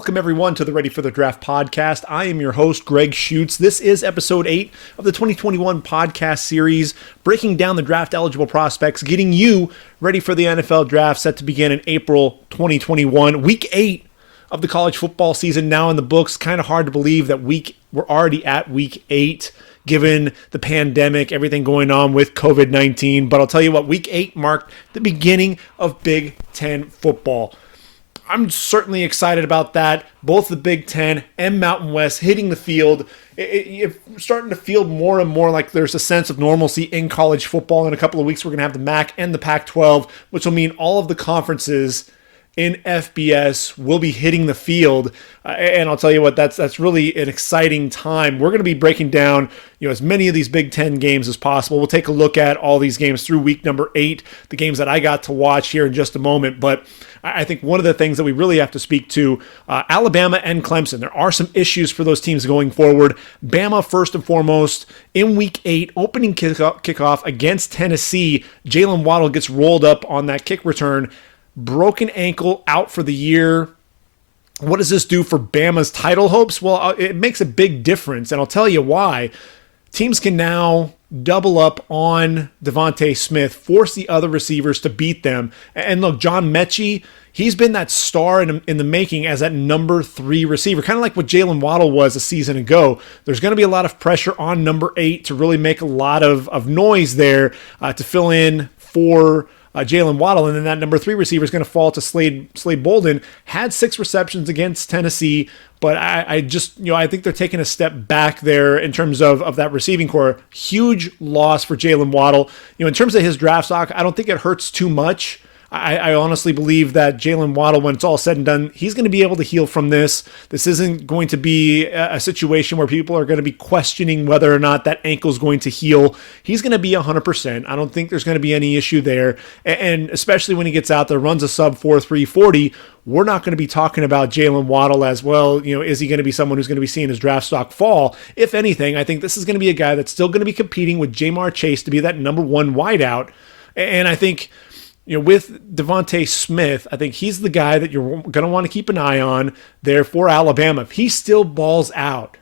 Welcome, everyone, to the Ready for the Draft podcast. I am your host, Gregg Schutze. This is episode 8 of the 2021 podcast series, breaking down the draft-eligible prospects, getting you ready for the NFL Draft set to begin in April 2021. Week 8 of the college football season now in the books. Kind of hard to believe that we're already at Week 8, given the pandemic, everything going on with COVID-19. But I'll tell you what, Week 8 marked the beginning of Big Ten football. I'm certainly excited about that. Both the Big Ten and Mountain West hitting the field. It's starting to feel more and more like there's a sense of normalcy in college football. In a couple of weeks, we're going to have the MAC and the Pac-12, which will mean all of the conferences in FBS will be hitting the field. And I'll tell you what, that's really an exciting time. We're going to be breaking down, as many of these Big Ten games as possible. We'll take a look at all these games through week number 8, the games that I got to watch here in just a moment. But I think one of the things that we really have to speak to, Alabama and Clemson. There are some issues for those teams going forward. Bama, first and foremost, in week 8, opening kickoff against Tennessee. Jaylen Waddle gets rolled up on that kick return. Broken ankle, out for the year. What does this do for Bama's title hopes? Well, it makes a big difference, and I'll tell you why. Teams can now double up on Devontae Smith, force the other receivers to beat them. And look, John Mechie, he's been that star in the making as that number 3 receiver, kind of like what Jaylen Waddle was a season ago. There's going to be a lot of pressure on number 8 to really make a lot of noise there to fill in for Jaylen Waddle, and then that number 3 receiver is going to fall to Slade Bolden. Had 6 receptions against Tennessee, but I think they're taking a step back there in terms of that receiving core. Huge loss for Jaylen Waddle. In terms of his draft stock, I don't think it hurts too much. I honestly believe that Jaylen Waddle, when it's all said and done, he's going to be able to heal from this. This isn't going to be a situation where people are going to be questioning whether or not that ankle is going to heal. He's going to be 100%. I don't think there's going to be any issue there. And especially when he gets out there, runs a sub 4.3 40, we're not going to be talking about Jaylen Waddle as well. Is he going to be someone who's going to be seeing his draft stock fall? If anything, I think this is going to be a guy that's still going to be competing with Jamar Chase to be that number 1 wideout. And I think, with Devontae Smith, I think he's the guy that you're going to want to keep an eye on there for Alabama. If he still balls out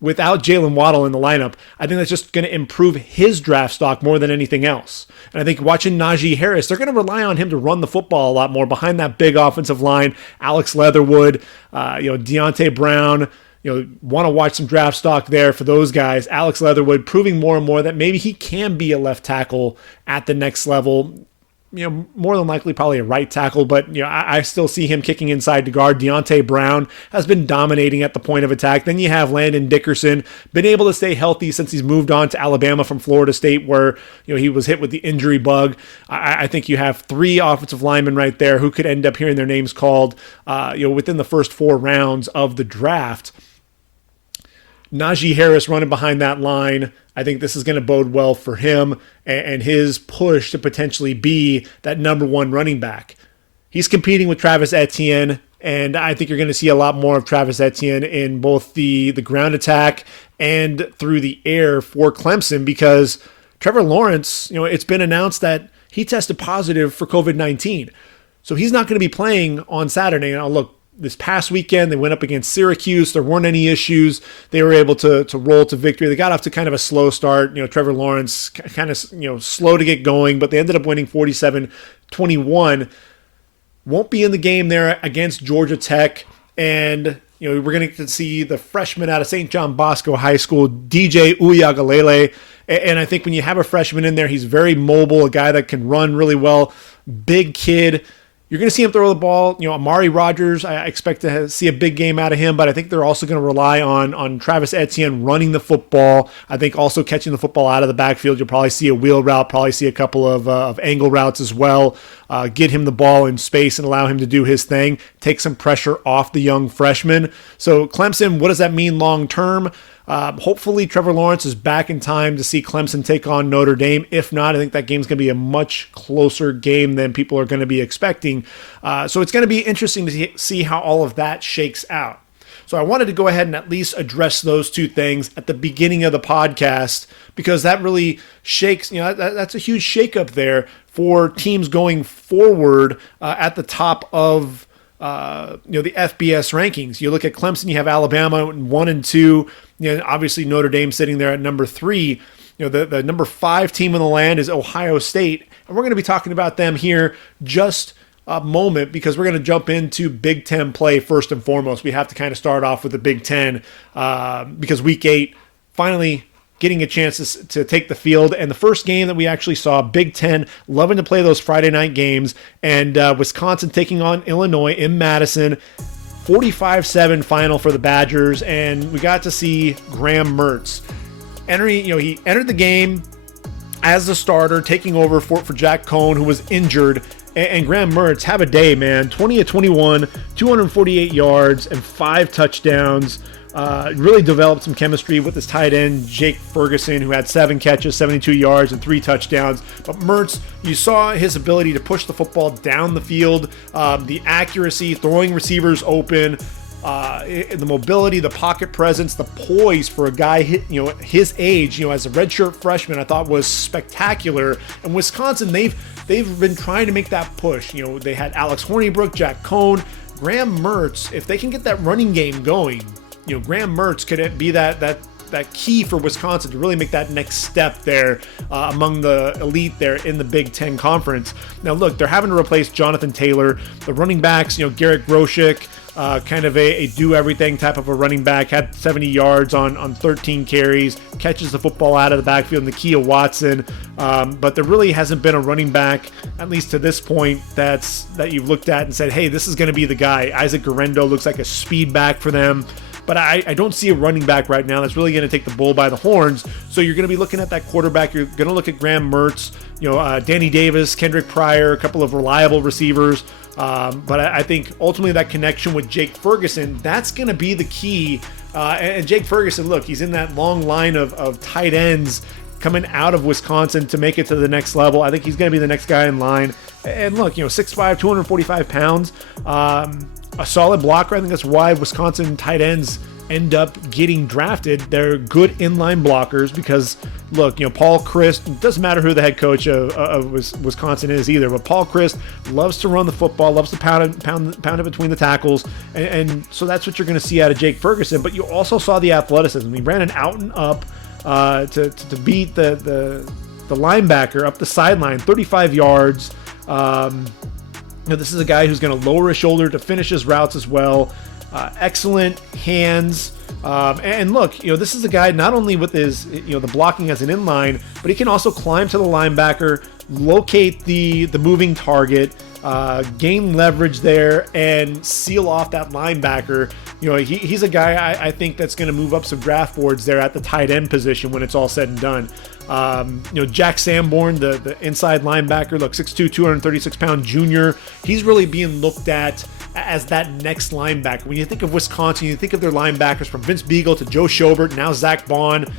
without Jaylen Waddle in the lineup, I think that's just going to improve his draft stock more than anything else. And I think watching Najee Harris, they're going to rely on him to run the football a lot more behind that big offensive line. Alex Leatherwood, Deontay Brown, want to watch some draft stock there for those guys. Alex Leatherwood proving more and more that maybe he can be a left tackle at the next level. More than likely probably a right tackle, but I still see him kicking inside to guard. Deontay Brown has been dominating at the point of attack. Then you have Landon Dickerson, been able to stay healthy since he's moved on to Alabama from Florida State, where he was hit with the injury bug. I think you have 3 offensive linemen right there who could end up hearing their names called within the first 4 rounds of the draft. Najee Harris running behind that line, I think this is going to bode well for him and his push to potentially be that number 1 running back. He's competing with Travis Etienne, and I think you're going to see a lot more of Travis Etienne in both the ground attack and through the air for Clemson, because Trevor Lawrence, it's been announced that he tested positive for COVID-19. So he's not going to be playing on Saturday. Now, look, this past weekend, they went up against Syracuse. There weren't any issues. They were able to roll to victory. They got off to kind of a slow start. Trevor Lawrence kind of, slow to get going, but they ended up winning 47-21. Won't be in the game there against Georgia Tech. And, we're going to see the freshman out of St. John Bosco High School, DJ Uyagalele. And I think when you have a freshman in there, he's very mobile, a guy that can run really well, big kid. You're going to see him throw the ball. Amari Rodgers, I expect to see a big game out of him, but I think they're also going to rely on Travis Etienne running the football. I think also catching the football out of the backfield. You'll probably see a wheel route, probably see a couple of angle routes as well. Get him the ball in space and allow him to do his thing. Take some pressure off the young freshman. So Clemson, what does that mean long term? Hopefully Trevor Lawrence is back in time to see Clemson take on Notre Dame. If not, I think that game's going to be a much closer game than people are going to be expecting. So it's going to be interesting to see how all of that shakes out. So I wanted to go ahead and at least address those 2 things at the beginning of the podcast, because that really shakes, that's a huge shakeup there for teams going forward at the top of the FBS rankings. You look at Clemson, you have Alabama 1 and 2. Obviously Notre Dame sitting there at number 3. The number 5 team in the land is Ohio State, and we're going to be talking about them here just a moment because we're going to jump into Big Ten play first and foremost. We have to kind of start off with the Big Ten because Week 8 finally getting a chance to take the field. And the first game that we actually saw, Big Ten loving to play those Friday night games, and Wisconsin taking on Illinois in Madison. 45-7 final for the Badgers, and we got to see Graham Mertz entering. He entered the game as the starter, taking over for Jack Cohn, who was injured. And Graham Mertz, have a day, man. 20 of 21, 248 yards, and 5 touchdowns. Really developed some chemistry with his tight end, Jake Ferguson, who had 7 catches, 72 yards, and 3 touchdowns. But Mertz, you saw his ability to push the football down the field, the accuracy, throwing receivers open, the mobility, the pocket presence, the poise for a guy his age, as a redshirt freshman, I thought was spectacular. And Wisconsin, they've been trying to make that push. They had Alex Hornibrook, Jack Cohn, Graham Mertz. If they can get that running game going, Graham Mertz could be that key for Wisconsin to really make that next step there among the elite there in the Big Ten Conference. Now, look, they're having to replace Jonathan Taylor. The running backs, Garrett Groshek, kind of a do-everything type of a running back, had 70 yards on 13 carries, catches the football out of the backfield, Nakia Watson. But there really hasn't been a running back, at least to this point, that you've looked at and said, hey, this is going to be the guy. Isaac Guerrero looks like a speed back for them. But I don't see a running back right now that's really going to take the bull by the horns. So you're going to be looking at that quarterback. You're going to look at Graham Mertz, Danny Davis, Kendrick Pryor, a couple of reliable receivers. But I think ultimately that connection with Jake Ferguson, that's going to be the key. And Jake Ferguson, look, he's in that long line of tight ends coming out of Wisconsin to make it to the next level. I think he's going to be the next guy in line. And look, 6'5", 245 pounds. A solid blocker. I think that's why Wisconsin tight ends end up getting drafted. They're good inline blockers because, look, Paul Chryst, it doesn't matter who the head coach of Wisconsin is either, but Paul Chryst loves to run the football, loves to pound it between the tackles, and so that's what you're going to see out of Jake Ferguson. But you also saw the athleticism. He ran an out and up to beat the linebacker up the sideline, 35 yards. This is a guy who's going to lower his shoulder to finish his routes as well. Excellent hands. And look, this is a guy not only with his, the blocking as an inline, but he can also climb to the linebacker, locate the moving target, gain leverage there, and seal off that linebacker. He's a guy I think that's going to move up some draft boards there at the tight end position when it's all said and done. Jack Sanborn, the inside linebacker, look, 6'2", 236-pound junior. He's really being looked at as that next linebacker. When you think of Wisconsin, you think of their linebackers from Vince Beagle to Joe Schobert, now Zach Bond.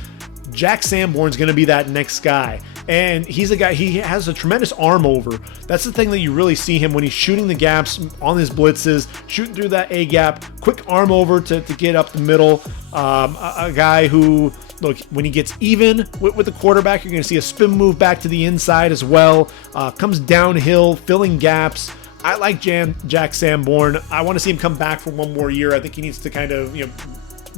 Jack Sanborn's going to be that next guy. And he's a guy, he has a tremendous arm over. That's the thing that you really see him when he's shooting the gaps on his blitzes, shooting through that A gap, quick arm over to get up the middle. A guy who, look, when he gets even with the quarterback, you're going to see a spin move back to the inside as well. Comes downhill, filling gaps. I like Jack Sanborn. I want to see him come back for one more year. I think he needs to kind of,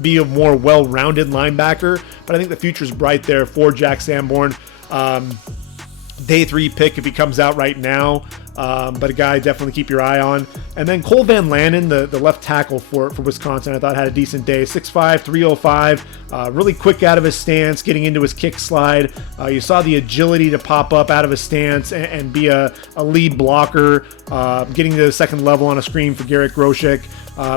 be a more well-rounded linebacker, but I think the future's bright there for Jack Sanborn. Day 3 pick if he comes out right now, but a guy definitely keep your eye on. And then Cole Van Lanen, the left tackle for Wisconsin, I thought had a decent day. 6'5", 305, really quick out of his stance, getting into his kick slide. You saw the agility to pop up out of his stance and be a lead blocker, getting to the second level on a screen for Garrett Groshek.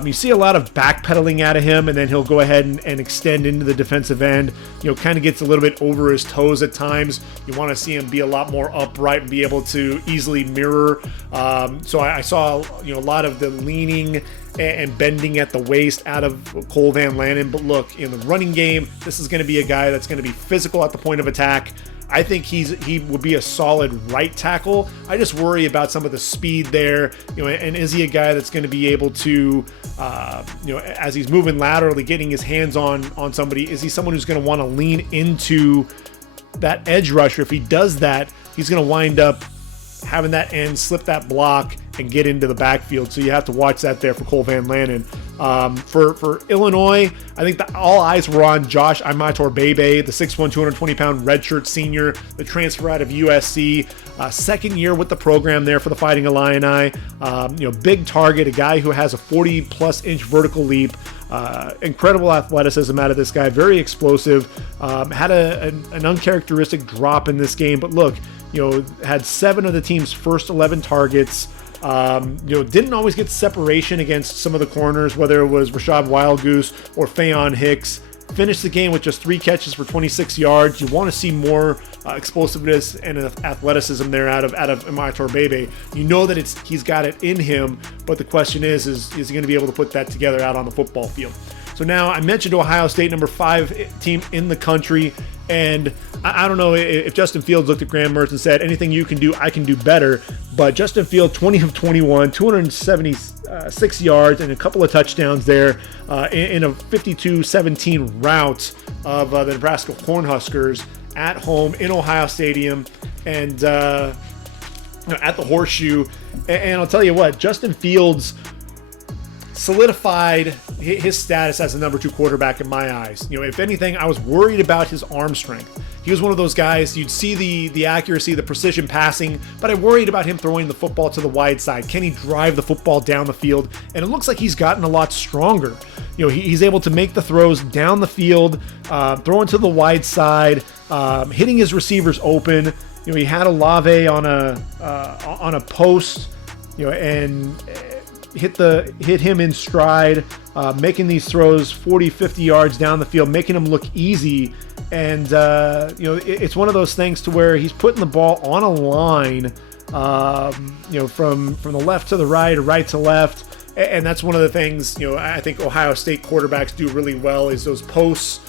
You see a lot of backpedaling out of him, and then he'll go ahead and extend into the defensive end. Kind of gets a little bit over his toes at times. You want to see him be a lot more upright and be able to easily mirror. So I saw a lot of the leaning and bending at the waist out of Cole Van Lanen. But look, in the running game, this is going to be a guy that's going to be physical at the point of attack. I think he would be a solid right tackle. I just worry about some of the speed there, and is he a guy that's going to be able to, as he's moving laterally, getting his hands on somebody, is he someone who's going to want to lean into that edge rusher? If he does that, he's going to wind up having that end slip that block and get into the backfield. So you have to watch that there for Cole Van Lanen. For Illinois, I think that all eyes were on Josh Imatorbhebhe, the 6'1", 220-pound redshirt senior, the transfer out of USC. Second year with the program there for the Fighting Illini. Big target, a guy who has a 40-plus inch vertical leap. Incredible athleticism out of this guy, very explosive. Had an uncharacteristic drop in this game, but look, had 7 of the team's first 11 targets. Didn't always get separation against some of the corners, whether it was Rashad Wildgoose or Fayon Hicks. Finished the game with just 3 catches for 26 yards. You want to see more explosiveness and athleticism there out of Imatorbhebhe. You know that he's got it in him, but the question is he going to be able to put that together out on the football field? So now I mentioned Ohio State, number 5 team in the country, and I don't know if Justin Fields looked at Graham Mertz and said, anything you can do, I can do better. But Justin Fields, 20 of 21, 276 yards and a couple of touchdowns there in a 52-17 rout of the Nebraska Cornhuskers at home in Ohio Stadium and at the Horseshoe. And I'll tell you what, Justin Fields solidified his status as the number 2 quarterback in my eyes. If anything, I was worried about his arm strength. He was one of those guys, you'd see the accuracy, the precision passing, but I worried about him throwing the football to the wide side. Can he drive the football down the field? And it looks like he's gotten a lot stronger. He's able to make the throws down the field, throwing to the wide side, hitting his receivers open. He had Olave on a post, and hit him in stride, making these throws 40, 50 yards down the field, making them look easy. And, it's one of those things to where he's putting the ball on a line, from the left to the right or right to left. And that's one of the things, I think Ohio State quarterbacks do really well is those posts,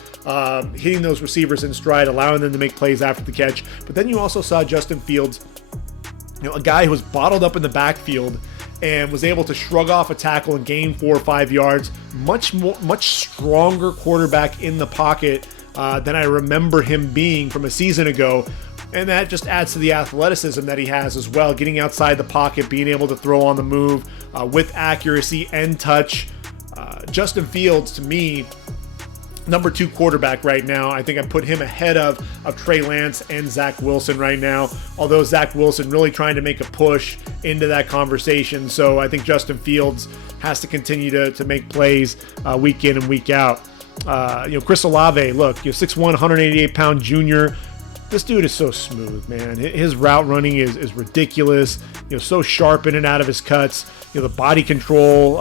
hitting those receivers in stride, allowing them to make plays after the catch. But then you also saw Justin Fields, a guy who was bottled up in the backfield and was able to shrug off a tackle and gain 4 or 5 yards. Much stronger quarterback in the pocket than I remember him being from a season ago. And that just adds to the athleticism that he has as well, getting outside the pocket, being able to throw on the move with accuracy and touch. Justin Fields, to me, number 2 quarterback right now. I think I put him ahead of Trey Lance and Zach Wilson right now, although Zach Wilson really trying to make a push into that conversation. So I think Justin Fields has to continue to make plays week in and week out. Chris Olave, look, 6'1", 188-pound junior. This dude is so smooth, man. His route running is ridiculous. So sharp in and out of his cuts. The body control,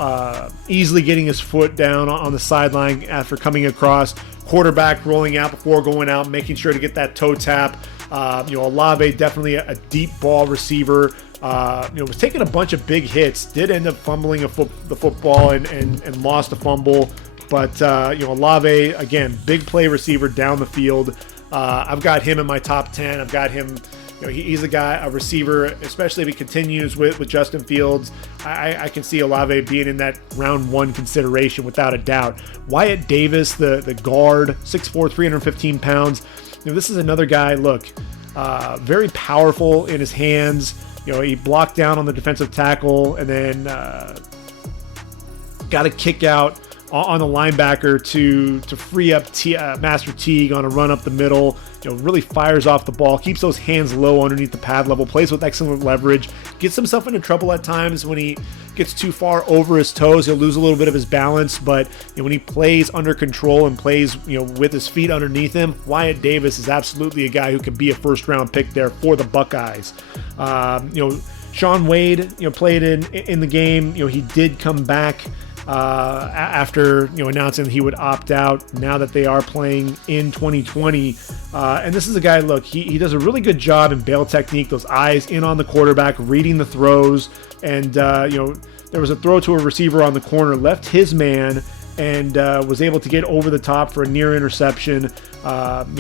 easily getting his foot down on the sideline after coming across. Quarterback rolling out before going out, making sure to get that toe tap. Olave, definitely a deep ball receiver. Was taking a bunch of big hits. Did end up fumbling the football and lost a fumble. But, Olave, again, big play receiver down the field. I've got him in my top 10. I've got him, he's a receiver, especially if he continues with Justin Fields. I can see Olave being in that round 1 consideration without a doubt. Wyatt Davis, the guard, 6'4", 315 pounds. This is another guy, look, very powerful in his hands. He blocked down on the defensive tackle and then got a kick out on the linebacker to free up Master Teague on a run up the middle. Really fires off the ball, keeps those hands low underneath the pad level, plays with excellent leverage, gets himself into trouble at times when he gets too far over his toes. He'll lose a little bit of his balance, but when he plays under control and plays with his feet underneath him, Wyatt Davis is absolutely a guy who can be a first-round pick there for the Buckeyes. Shaun Wade played in the game. He did come back after announcing that he would opt out now that they are playing in 2020. And this is a guy, look, he does a really good job in bail technique, those eyes in on the quarterback, reading the throws. And, there was a throw to a receiver on the corner, left his man, and was able to get over the top for a near interception.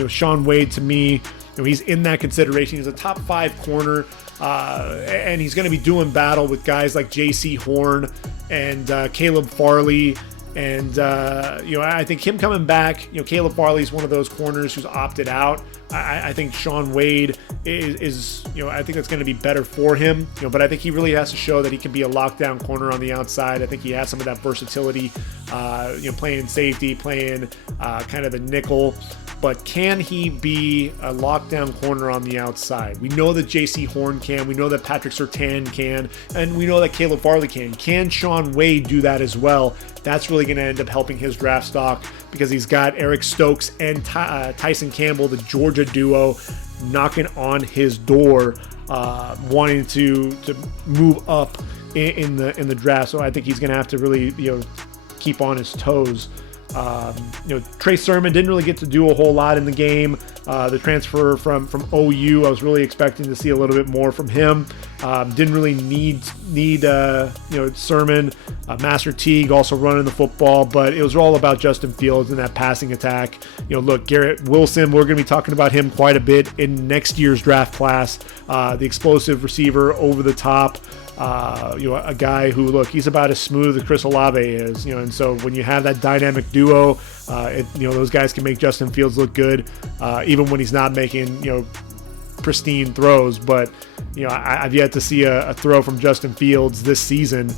Shaun Wade, to me, he's in that consideration. He's a top 5 corner. And he's going to be doing battle with guys like J.C. Horn and Caleb Farley And, I think him coming back, Caleb Farley's one of those corners who's opted out. I think Shaun Wade is I think that's going to be better for him, but I think he really has to show that he can be a lockdown corner on the outside. I think he has some of that versatility, playing safety, playing kind of the nickel. But can he be a lockdown corner on the outside? We know that J.C. Horn can. We know that Patrick Surtain can. And we know that Caleb Farley can. Can Shaun Wade do that as well? That's really going to end up helping his draft stock because he's got Eric Stokes and Tyson Campbell, the Georgia duo, knocking on his door, wanting to move up in the draft. So I think he's going to have to really keep on his toes. Trey Sermon didn't really get to do a whole lot in the game. The transfer from OU, I was really expecting to see a little bit more from him. Didn't really need Sermon. Master Teague also running the football, but it was all about Justin Fields and that passing attack. Look, Garrett Wilson, we're going to be talking about him quite a bit in next year's draft class. The explosive receiver, over the top. A guy who, look, he's about as smooth as Chris Olave is, and so when you have that dynamic duo, those guys can make Justin Fields look good, even when he's not making, pristine throws. But, I've yet to see a throw from Justin Fields this season,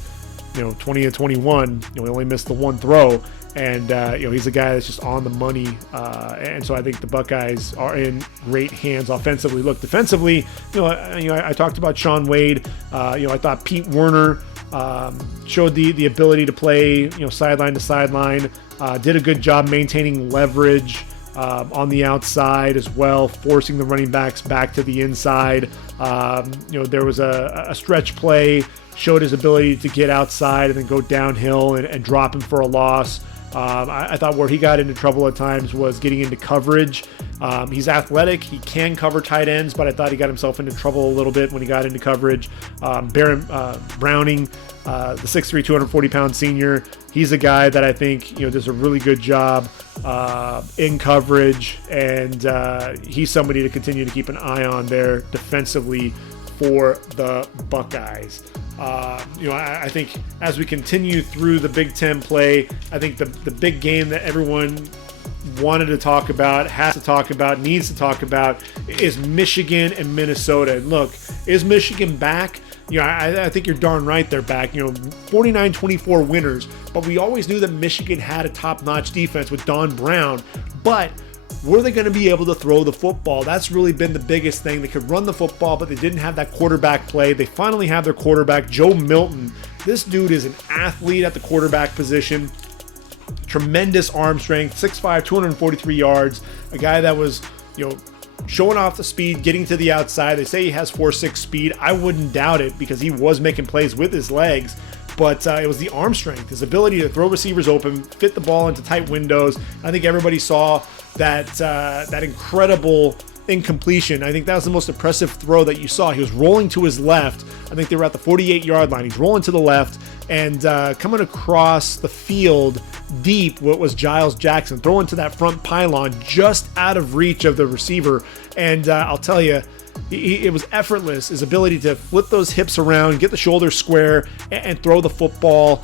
20 and 21, he only missed the one throw. And, he's a guy that's just on the money. And so I think the Buckeyes are in great hands offensively. Look, defensively, I talked about Shaun Wade. I thought Pete Werner showed the ability to play, sideline to sideline. Did a good job maintaining leverage on the outside as well, forcing the running backs back to the inside. There was a stretch play, showed his ability to get outside and then go downhill and drop him for a loss. I thought where he got into trouble at times was getting into coverage. He's athletic. He can cover tight ends, but I thought he got himself into trouble a little bit when he got into coverage. Baron Browning, the 6'3", 240-pound senior, he's a guy that I think does a really good job in coverage, and he's somebody to continue to keep an eye on there defensively for the Buckeyes. I think as we continue through the Big Ten play, I think the big game that everyone wanted to talk about, has to talk about, needs to talk about is Michigan and Minnesota. And look, is Michigan back? I think you're darn right they're back. 49-24 winners, but we always knew that Michigan had a top-notch defense with Don Brown, but were they going to be able to throw the football? That's really been the biggest thing. They could run the football, but they didn't have that quarterback play. They finally have their quarterback, Joe Milton. This dude is an athlete at the quarterback position. Tremendous arm strength, 6'5", 243 yards. A guy that was, showing off the speed, getting to the outside. They say he has 4.6 speed. I wouldn't doubt it because he was making plays with his legs. But it was the arm strength, his ability to throw receivers open, fit the ball into tight windows. I think everybody saw that incredible incompletion. I think that was the most impressive throw that you saw. He was rolling to his left. I think they were at the 48-yard line. He's rolling to the left and coming across the field deep. What was Giles Jackson throwing to that front pylon just out of reach of the receiver. And I'll tell you, it was effortless. His ability to flip those hips around, get the shoulders square, and throw the football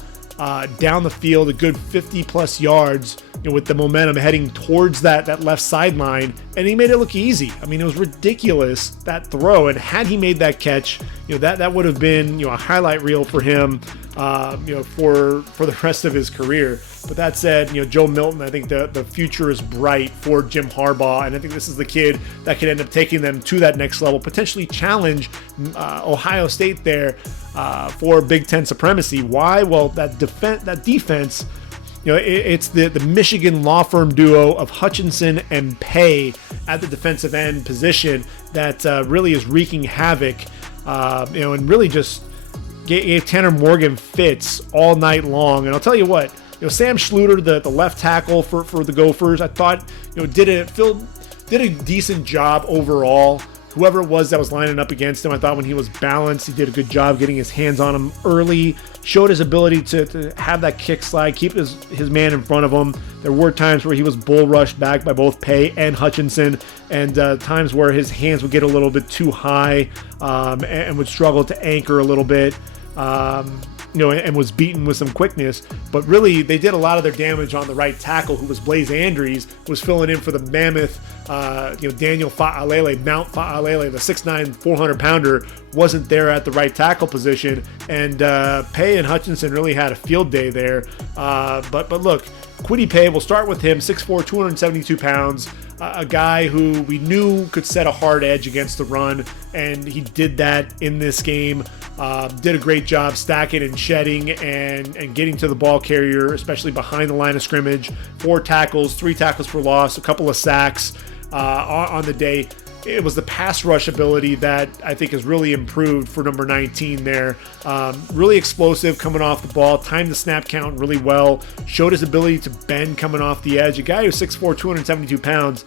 down the field a good 50-plus yards, with the momentum heading towards that left sideline, and he made it look easy. I mean, it was ridiculous, that throw, and had he made that catch, that would have been a highlight reel for him, for the rest of his career. But that said, Joe Milton, I think the future is bright for Jim Harbaugh, and I think this is the kid that could end up taking them to that next level, potentially challenge Ohio State there for Big Ten supremacy. Why? Well, that defense, it's the Michigan law firm duo of Hutchinson and Paye at the defensive end position that really is wreaking havoc, and really just gave Tanner Morgan fits all night long. And I'll tell you what, Sam Schluter, the left tackle for the Gophers, I thought did a decent job overall. Whoever it was that was lining up against him, I thought when he was balanced, he did a good job getting his hands on him early, showed his ability to have that kick slide, keep his man in front of him. There were times where he was bull rushed back by both Paye and Hutchinson, and times where his hands would get a little bit too high and would struggle to anchor a little bit. and was beaten with some quickness. But really, they did a lot of their damage on the right tackle, who was Blaze Andrews, was filling in for the mammoth, Daniel Fa'alele, Mount Fa'alele, the 6'9", 400-pounder, wasn't there at the right tackle position. And Paye and Hutchinson really had a field day there. But look, Kwity Paye, we'll start with him, 6'4", 272 pounds. A guy who we knew could set a hard edge against the run, and he did that in this game. Did a great job stacking and shedding and getting to the ball carrier, especially behind the line of scrimmage. 4 tackles, 3 tackles for loss, a couple of sacks on the day. It was the pass rush ability that I think has really improved for number 19 there. Really explosive coming off the ball, timed the snap count really well, showed his ability to bend coming off the edge. A guy who's 6'4", 272 pounds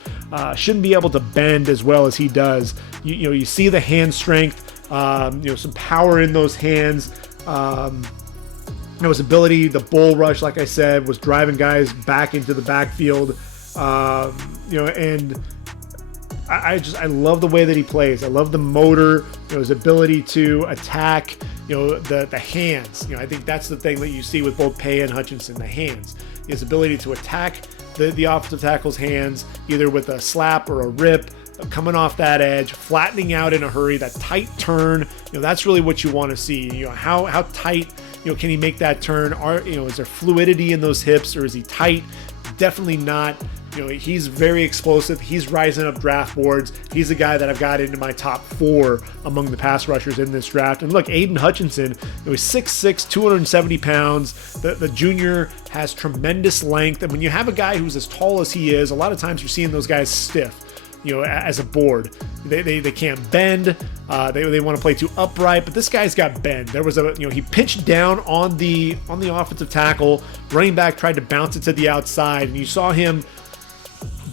shouldn't be able to bend as well as he does. You see the hand strength, some power in those hands. His ability, the bull rush, like I said, was driving guys back into the backfield. And I love the way that he plays. I love the motor, his ability to attack, the hands. I think that's the thing that you see with both Paye and Hutchinson, the hands. His ability to attack the offensive tackle's hands, either with a slap or a rip, coming off that edge, flattening out in a hurry, that tight turn. That's really what you want to see. How tight, can he make that turn? Is there fluidity in those hips, or is he tight? Definitely not. He's very explosive. He's rising up draft boards. He's a guy that I've got into my top 4 among the pass rushers in this draft. And look, Aidan Hutchinson, was 6'6", 270 pounds. The junior has tremendous length. And when you have a guy who's as tall as he is, a lot of times you're seeing those guys stiff, as a board. They can't bend. They want to play too upright, but this guy's got bend. There was he pinched down on the offensive tackle. Running back tried to bounce it to the outside, and you saw him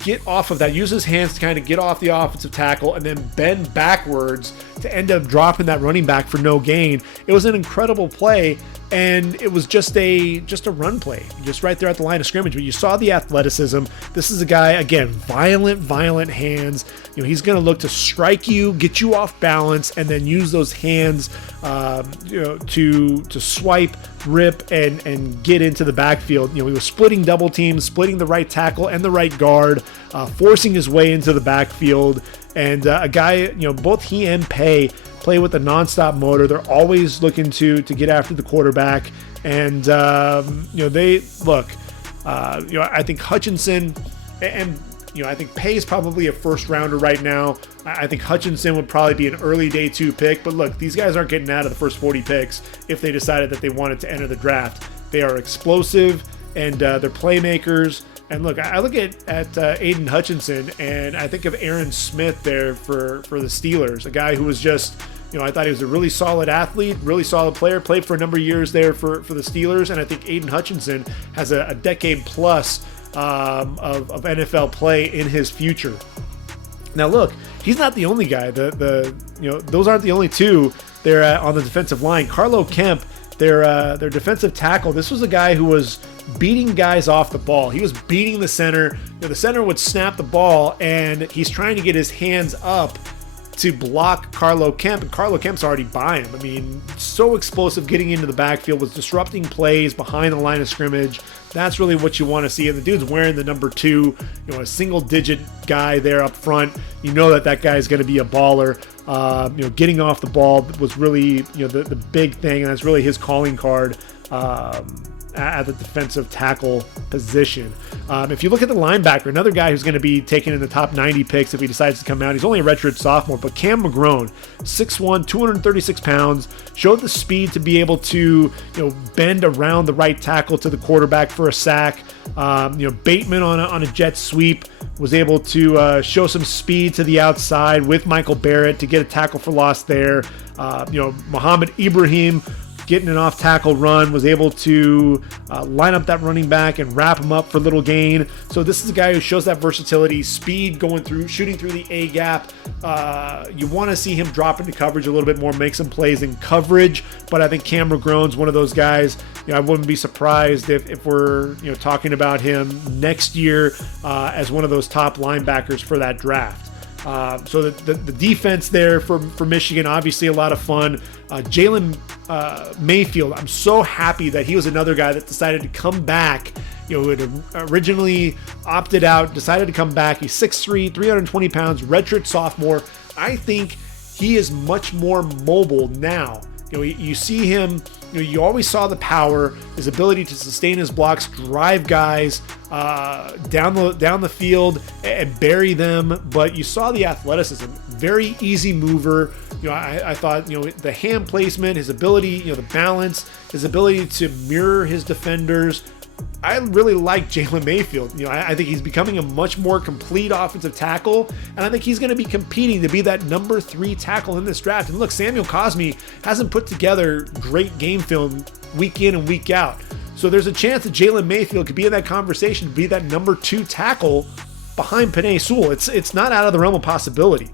get off of that, use his hands to kind of get off the offensive tackle, and then bend backwards to end up dropping that running back for no gain. It was an incredible play, and it was just a run play, just right there at the line of scrimmage. But you saw the athleticism. This is a guy, again, violent hands. He's going to look to strike you, get you off balance, and then use those hands, to swipe, rip, and get into the backfield. He was splitting double teams, splitting the right tackle and the right guard, forcing his way into the backfield. And a guy, both he and Paye play with a nonstop motor. They're always looking to get after the quarterback. And, they look, I think Hutchinson and I think Paye is probably a first rounder right now. I think Hutchinson would probably be an early day 2 pick. But look, these guys aren't getting out of the first 40 picks if they decided that they wanted to enter the draft. They are explosive, and they're playmakers. And look, I look at Aidan Hutchinson, and I think of Aaron Smith there for the Steelers, a guy who was just, I thought he was a really solid athlete, really solid player, played for a number of years there for the Steelers. And I think Aidan Hutchinson has a decade plus of NFL play in his future. Now look, he's not the only guy. Those aren't the only 2 there on the defensive line. Carlo Kemp, their defensive tackle. This was a guy who was beating guys off the ball. He was beating the center. The center would snap the ball, and he's trying to get his hands up to block Carlo Kemp, and Carlo Kemp's already by him. I mean, so explosive getting into the backfield, was disrupting plays behind the line of scrimmage. That's really what you want to see. And the dude's wearing the number 2, a single-digit guy there up front. You know that guy's going to be a baller. Getting off the ball was really, the big thing, and that's really his calling card at the defensive tackle position. If you look at the linebacker, another guy who's going to be taken in the top 90 picks if he decides to come out, he's only a redshirt sophomore, but Cam McGrone, 6'1", 236 pounds, showed the speed to be able to bend around the right tackle to the quarterback for a sack. Bateman on a jet sweep was able to show some speed to the outside with Michael Barrett to get a tackle for loss there. Muhammad Ibrahim, getting an off-tackle run, was able to line up that running back and wrap him up for little gain. So this is a guy who shows that versatility, speed going through, shooting through the A-gap. You want to see him drop into coverage a little bit more, make some plays in coverage. But I think Cam McGrone's one of those guys. I wouldn't be surprised if we're talking about him next year as one of those top linebackers for that draft. So the defense there for Michigan, obviously a lot of fun. Jaylen Mayfield, I'm so happy that he was another guy that decided to come back. Who had originally opted out, decided to come back. He's 6'3", 320 pounds, redshirt sophomore. I think he is much more mobile now. You see him, you always saw the power, his ability to sustain his blocks, drive guys down the field and bury them. But you saw the athleticism, very easy mover. I thought, the hand placement, his ability, the balance, his ability to mirror his defenders. I really like Jaylen Mayfield. I think he's becoming a much more complete offensive tackle, and I think he's going to be competing to be that number 3 tackle in this draft. And look, Samuel Cosmi hasn't put together great game film week in and week out. So there's a chance that Jaylen Mayfield could be in that conversation, be that number 2 tackle behind Paye. It's not out of the realm of possibility.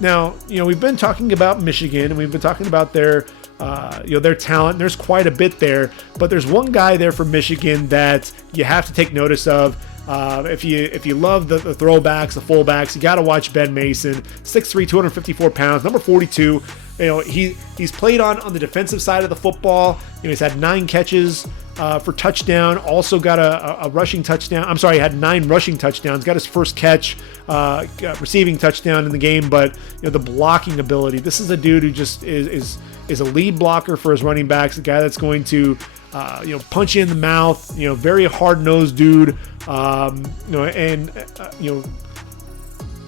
Now, we've been talking about Michigan, and we've been talking about their talent. There's quite a bit there, but there's one guy there for Michigan that you have to take notice of. If you love the throwbacks, the fullbacks, you got to watch Ben Mason, 6'3", 254 pounds, number 42. He's played on the defensive side of the football. He's had 9 catches for touchdown. Also got a rushing touchdown. I'm sorry, he had 9 rushing touchdowns. Got his first catch, receiving touchdown in the game. But the blocking ability. This is a dude who just is a lead blocker for his running backs. A guy that's going to punch you in the mouth. Very hard-nosed dude.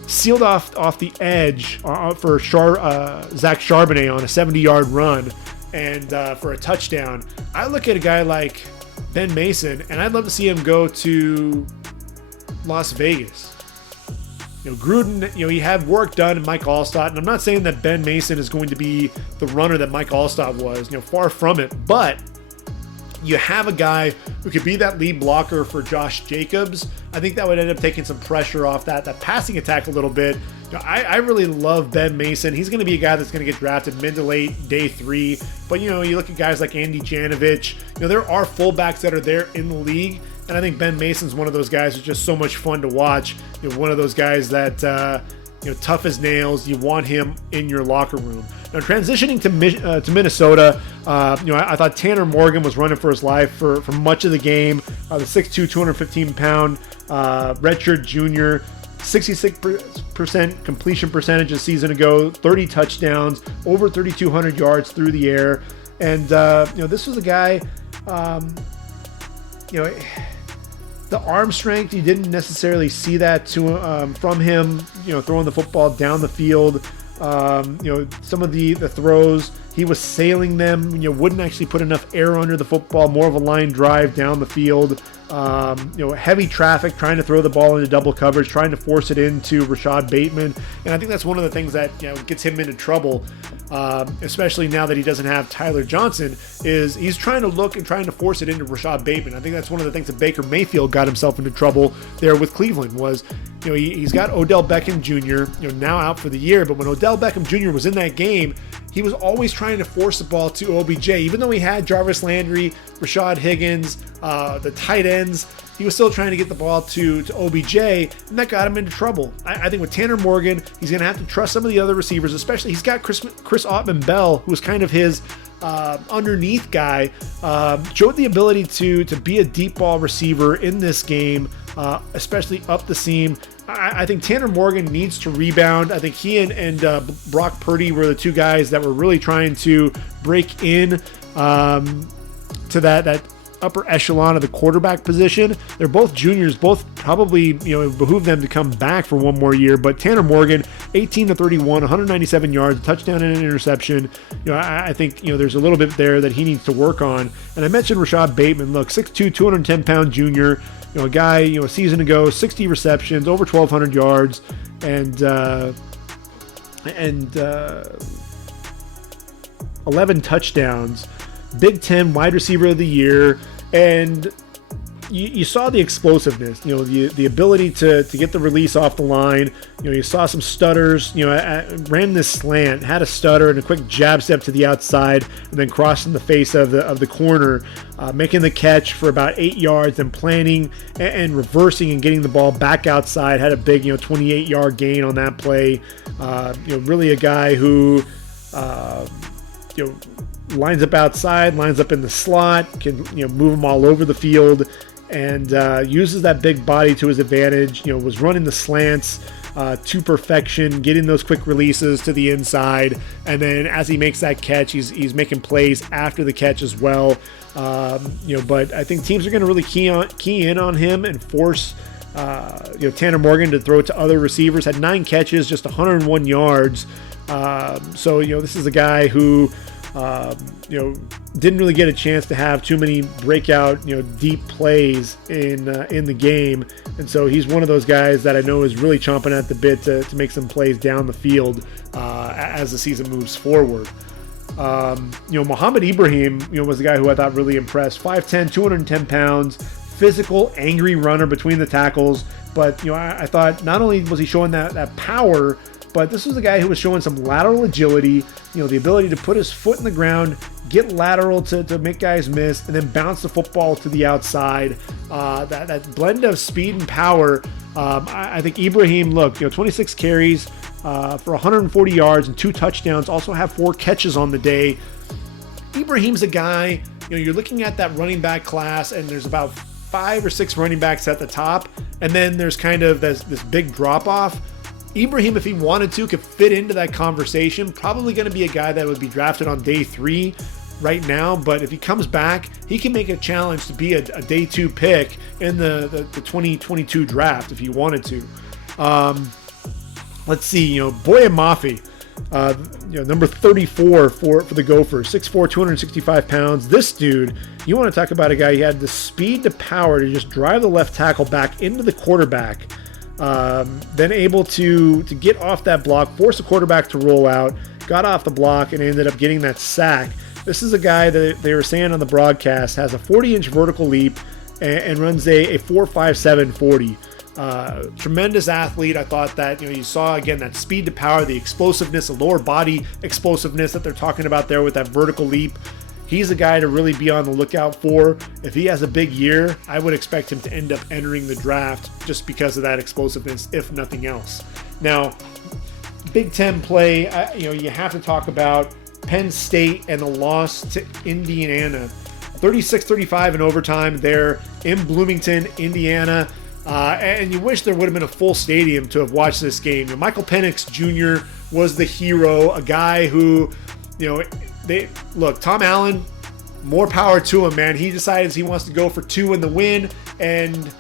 Sealed off the edge for Zach Charbonnet on a 70-yard run and for a touchdown. I look at a guy like Ben Mason, and I'd love to see him go to Las Vegas. Gruden, he had work done in Mike Allstott, and I'm not saying that Ben Mason is going to be the runner that Mike Allstott was, far from it, but you have a guy who could be that lead blocker for Josh Jacobs. I think that would end up taking some pressure off that passing attack a little bit. I really love Ben Mason. He's going to be a guy that's going to get drafted mid to late day 3. But, you look at guys like Andy Janovich. There are fullbacks that are there in the league. And I think Ben Mason's one of those guys who's just so much fun to watch. One of those guys that, tough as nails. You want him in your locker room. Now, transitioning to Minnesota, I thought Tanner Morgan was running for his life for much of the game. The 6'2", 215-pound redshirt junior, 66% completion percentage a season ago, 30 touchdowns, over 3,200 yards through the air. And, this was a guy, the arm strength, you didn't necessarily see that from him, throwing the football down the field. Some of the throws, he was sailing them, wouldn't actually put enough air under the football, more of a line drive down the field. Heavy traffic, trying to throw the ball into double coverage, trying to force it into Rashad Bateman. And I think that's one of the things that gets him into trouble, especially now that he doesn't have Tyler Johnson, is he's trying to look and trying to force it into Rashad Bateman. I think that's one of the things that Baker Mayfield got himself into trouble there with Cleveland was, he's got Odell Beckham Jr., now out for the year, but when Odell Beckham Jr. was in that game, he was always trying to force the ball to OBJ. Even though he had Jarvis Landry, Rashad Higgins, the tight ends, he was still trying to get the ball to OBJ, and that got him into trouble. I think with Tanner Morgan, he's going to have to trust some of the other receivers, especially he's got Chris Ottman-Bell, who was kind of his underneath guy, showed the ability to be a deep ball receiver in this game, especially up the seam. I think Tanner Morgan needs to rebound. I think he and Brock Purdy were the two guys that were really trying to break in to that upper echelon of the quarterback position. They're both juniors, both probably, it behoove them to come back for one more year. But Tanner Morgan, 18-31, 197 yards, a touchdown and an interception. I think, there's a little bit there that he needs to work on. And I mentioned Rashad Bateman. Look, 6'2", 210-pound junior. A guy, a season ago, 60 receptions, over 1,200 yards, and 11 touchdowns. Big Ten wide receiver of the year, and you saw the explosiveness, the ability to get the release off the line. You saw some stutters, ran this slant, had a stutter and a quick jab step to the outside, and then crossing the face of the corner, making the catch for about 8 yards, and planting and reversing and getting the ball back outside. Had a big, 28-yard gain on that play. Really a guy who, lines up outside, lines up in the slot, can move them all over the field, and uses that big body to his advantage. Was running the slants to perfection, getting those quick releases to the inside, and then as he makes that catch, he's making plays after the catch as well. But I think teams are going to really key in on him and force Tanner Morgan to throw it to other receivers. Had 9 catches, just 101 yards. This is a guy who didn't really get a chance to have too many breakout, deep plays in the game. And so he's one of those guys that I know is really chomping at the bit to make some plays down the field as the season moves forward. Mohamed Ibrahim, was the guy who I thought really impressed. 5'10", 210 pounds, physical, angry runner between the tackles. But, I thought not only was he showing that power, but this was a guy who was showing some lateral agility, the ability to put his foot in the ground, get lateral to make guys miss, and then bounce the football to the outside. That blend of speed and power. I think Ibrahim, 26 carries for 140 yards and 2 touchdowns, also have 4 catches on the day. Ibrahim's a guy, you're looking at that running back class, and there's about 5 or 6 running backs at the top, and then there's kind of this big drop-off. Ibrahim, if he wanted to, could fit into that conversation. Probably going to be a guy that would be drafted on day 3 right now, but if he comes back, he can make a challenge to be a day 2 pick in the 2022 draft if he wanted to. Let's see, Boye Mafe, number 34 for the Gophers, 6'4", 265 pounds. This dude, you want to talk about a guy, he had the speed to power to just drive the left tackle back into the quarterback. Then able to get off that block, force the quarterback to roll out, got off the block, and ended up getting that sack. This is a guy that they were saying on the broadcast has a 40-inch vertical leap and runs a 4.57 40. Tremendous athlete. I thought that you saw again that speed to power, the explosiveness, the lower body explosiveness that they're talking about there with that vertical leap. He's a guy to really be on the lookout for. If he has a big year, I would expect him to end up entering the draft just because of that explosiveness, if nothing else. Now, Big Ten play, you have to talk about Penn State and the loss to Indiana. 36-35 in overtime there in Bloomington, Indiana. And you wish there would have been a full stadium to have watched this game. Michael Penix Jr. was the hero, a guy who, Tom Allen, more power to him, man. He decides he wants to go for 2 in the win, and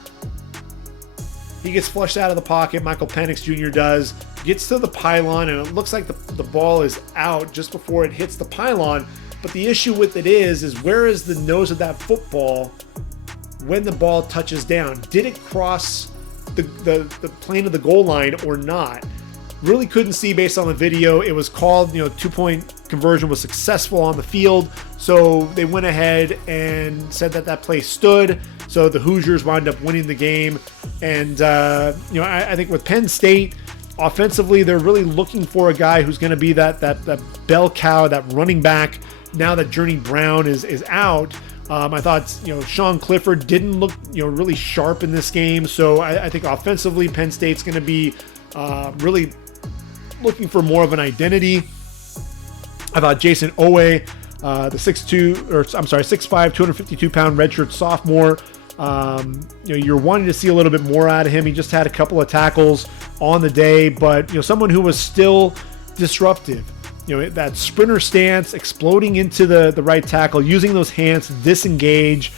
he gets flushed out of the pocket. Michael Penix Jr. does. Gets to the pylon, and it looks like the ball is out just before it hits the pylon. But the issue with it is where is the nose of that football when the ball touches down? Did it cross the plane of the goal line or not? Really couldn't see based on the video. It was called, 2-point conversion was successful on the field. So they went ahead and said that play stood. So the Hoosiers wound up winning the game. And, I think with Penn State, offensively, they're really looking for a guy who's going to be that bell cow, that running back. Now that Journey Brown is out, I thought, Sean Clifford didn't look, really sharp in this game. So I think offensively, Penn State's going to be really looking for more of an identity. I thought Jason Owe, the 6'5", 252-pound redshirt sophomore, you're wanting to see a little bit more out of him. He just had a couple of tackles on the day, but someone who was still disruptive. That sprinter stance, exploding into the right tackle, using those hands to disengage,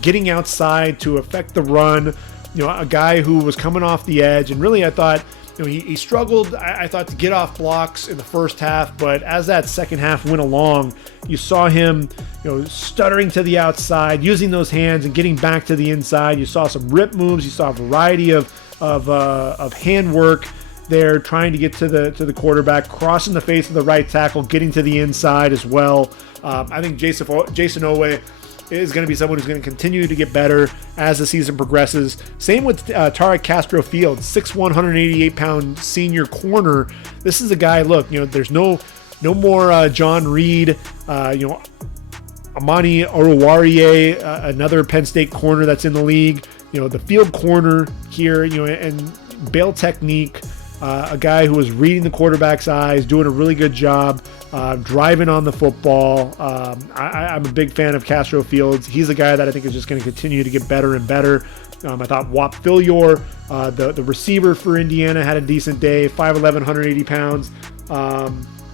getting outside to affect the run. A guy who was coming off the edge, and really I thought he struggled, I thought, to get off blocks in the first half, but as that second half went along, you saw him, stuttering to the outside, using those hands and getting back to the inside. You saw some rip moves. You saw a variety of handwork there, trying to get to the quarterback, crossing the face of the right tackle, getting to the inside as well. I think Jason Owe is going to be someone who's going to continue to get better as the season progresses. Same with Tarek Castro-Field, 6'1", 188-pound senior corner. This is a guy, there's no more John Reed, Amani Oruwariye, another Penn State corner that's in the league. The field corner here, and bail technique, a guy who was reading the quarterback's eyes, doing a really good job, driving on the football. I'm a big fan of Castro Fields. He's a guy that I think is just going to continue to get better and better. I thought Whop Philyor, the receiver for Indiana, had a decent day, 5'11", 180 pounds.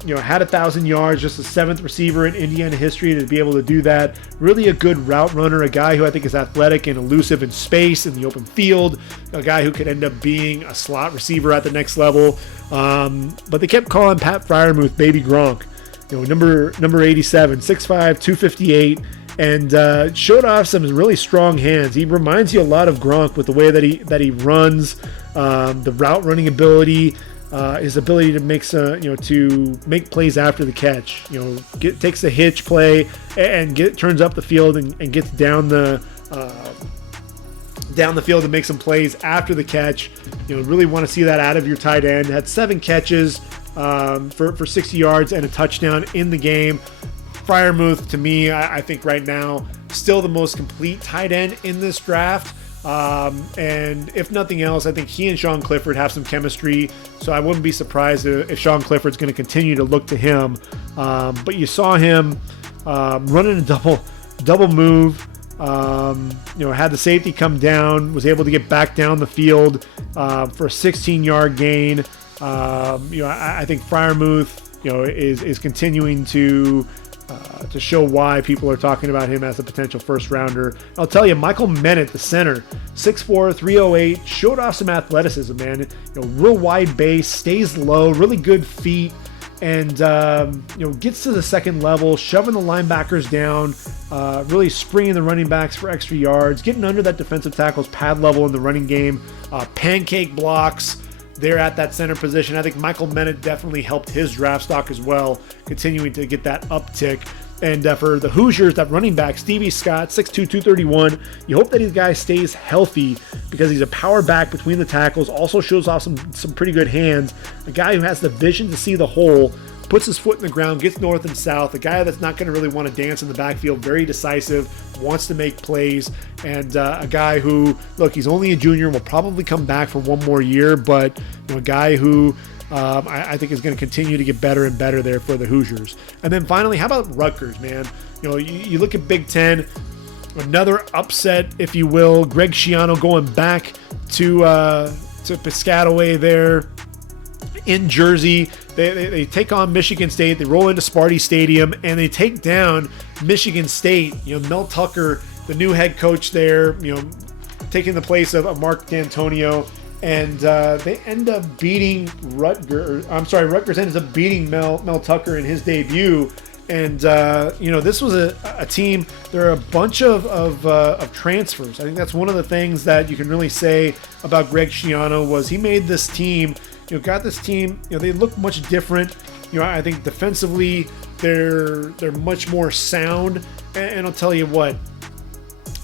Had 1,000 yards, just the 7th receiver in Indiana history to be able to do that. Really a good route runner, a guy who I think is athletic and elusive in space, in the open field, a guy who could end up being a slot receiver at the next level. But they kept calling Pat Freiermuth Baby Gronk, number 87, 6'5", 258, and showed off some really strong hands. He reminds you a lot of Gronk with the way that he runs, the route running ability, his ability to make to make plays after the catch. Takes the hitch play and turns up the field and gets down the field and makes some plays after the catch. Really want to see that out of your tight end. Had 7 catches for 60 yards and a touchdown in the game. Freiermuth, to me, I think right now, still the most complete tight end in this draft. And if nothing else, I think he and Sean Clifford have some chemistry. So I wouldn't be surprised if Sean Clifford's going to continue to look to him. But you saw him running a double move. Had the safety come down, was able to get back down the field for a 16-yard gain. I think Freiermuth, is continuing to show why people are talking about him as a potential first rounder. I'll tell you, Michael Menet, the center, 6'4", 308, showed off some athleticism, man. Real wide base, stays low, really good feet, and gets to the second level, shoving the linebackers down, really springing the running backs for extra yards, getting under that defensive tackle's pad level in the running game, pancake blocks there at that center position. I think Michael Menet definitely helped his draft stock as well, continuing to get that uptick. And for the Hoosiers, that running back, Stevie Scott, 6'2", 231, you hope that his guy stays healthy because he's a power back between the tackles, also shows off some pretty good hands, a guy who has the vision to see the hole, puts his foot in the ground, gets north and south, a guy that's not going to really want to dance in the backfield, very decisive, wants to make plays, and a guy who, look, he's only a junior, will probably come back for one more year, but a guy who I think is going to continue to get better and better there for the Hoosiers. And then finally, how about Rutgers, man? You look at Big Ten, another upset, if you will. Greg Schiano going back to Piscataway there in Jersey. They take on Michigan State. They roll into Sparty Stadium and they take down Michigan State. Mel Tucker, the new head coach there, taking the place of Mark D'Antonio. And they end up beating Rutgers. Rutgers ends up beating Mel Tucker in his debut. And, this was a team. There are a bunch of transfers. I think that's one of the things that you can really say about Greg Schiano was he made this team, got this team, they look much different. I think defensively they're much more sound. And I'll tell you what,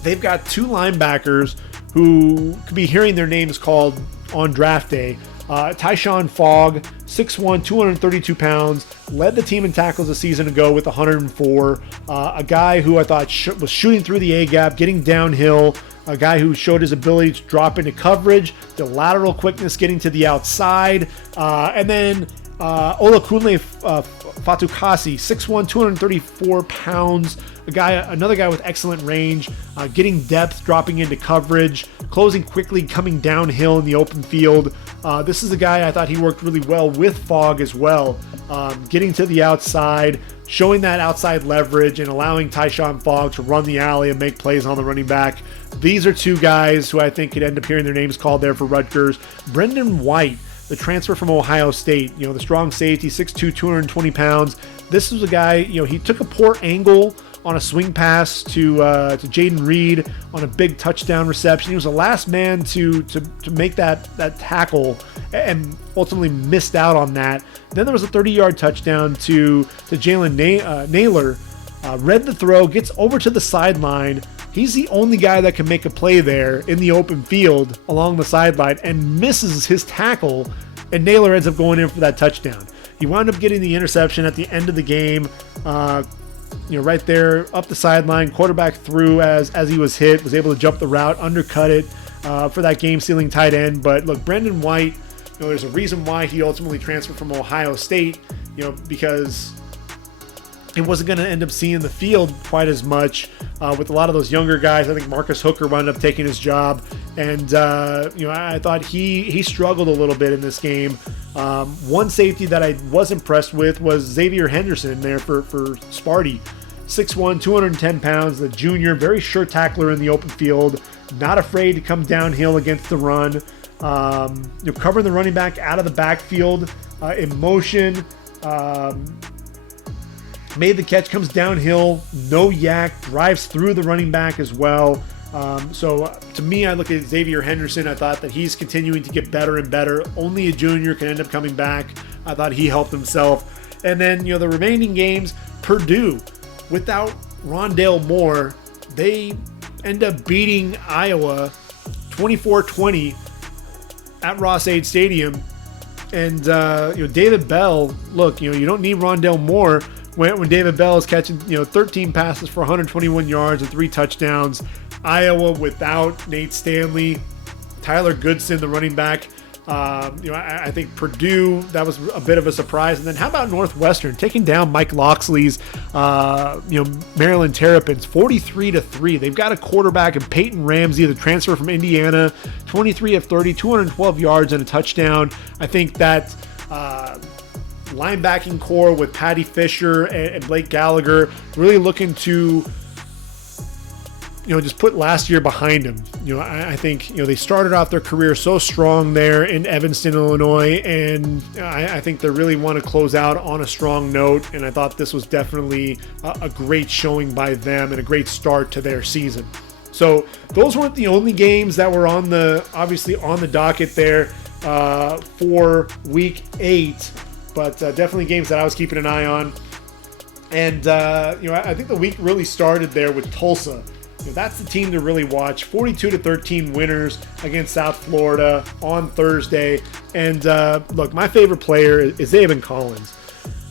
they've got 2 linebackers who could be hearing their names called on draft day. Tyshawn Fogg, 6'1", 232 pounds, led the team in tackles a season ago with 104. A guy who I thought was shooting through the A-gap, getting downhill, a guy who showed his ability to drop into coverage, the lateral quickness getting to the outside, and then Olakunle Fatukasi, 6'1", 234 pounds, another guy with excellent range, getting depth, dropping into coverage, closing quickly, coming downhill in the open field. This is a guy I thought he worked really well with Fogg as well, getting to the outside, showing that outside leverage, and allowing Tyshawn Fogg to run the alley and make plays on the running back. These are 2 guys who I think could end up hearing their names called there for Rutgers. Brendan White, the transfer from Ohio State, the strong safety, 6'2", 220 pounds. This was a guy, he took a poor angle on a swing pass to Jaden Reed on a big touchdown reception. He was the last man to make that tackle and ultimately missed out on that. Then there was a 30-yard touchdown to Jalen Naylor. Read the throw, gets over to the sideline. He's the only guy that can make a play there in the open field along the sideline and misses his tackle, and Naylor ends up going in for that touchdown. He wound up getting the interception at the end of the game. Right there up the sideline, quarterback threw as he was hit, was able to jump the route, undercut it for that game-sealing tight end. But look, Brendan White, there's a reason why he ultimately transferred from Ohio State, because he wasn't going to end up seeing the field quite as much with a lot of those younger guys. I think Marcus Hooker wound up taking his job, and I thought he struggled a little bit in this game. One safety that I was impressed with was Xavier Henderson there for Sparty. 6'1", 210 pounds, the junior, very sure tackler in the open field, not afraid to come downhill against the run. Covering the running back out of the backfield in motion. Made the catch, comes downhill, no yak, drives through the running back as well. So to me, I look at Xavier Henderson. I thought that he's continuing to get better and better. Only a junior can end up coming back. I thought he helped himself. And then, the remaining games, Purdue, without Rondale Moore, they end up beating Iowa 24-20 at Ross-Ade Stadium. And, David Bell, look, you don't need Rondale Moore when David Bell is catching, 13 passes for 121 yards and 3 touchdowns. Iowa without Nate Stanley, Tyler Goodson, the running back. I think Purdue, that was a bit of a surprise. And then how about Northwestern taking down Mike Loxley's, Maryland Terrapins 43-3. They've got a quarterback in Peyton Ramsey, the transfer from Indiana, 23 of 30, 212 yards and a touchdown. I think that linebacking core with Patty Fisher and Blake Gallagher really looking to just put last year behind him. I think, they started off their career so strong there in Evanston, Illinois, and I think they really want to close out on a strong note, and I thought this was definitely a great showing by them and a great start to their season. So those weren't the only games that were obviously on the docket there for week 8, but definitely games that I was keeping an eye on. And, I think the week really started there with Tulsa. That's the team to really watch. 42-13 winners against South Florida on Thursday. And look, my favorite player is Aidan Collins,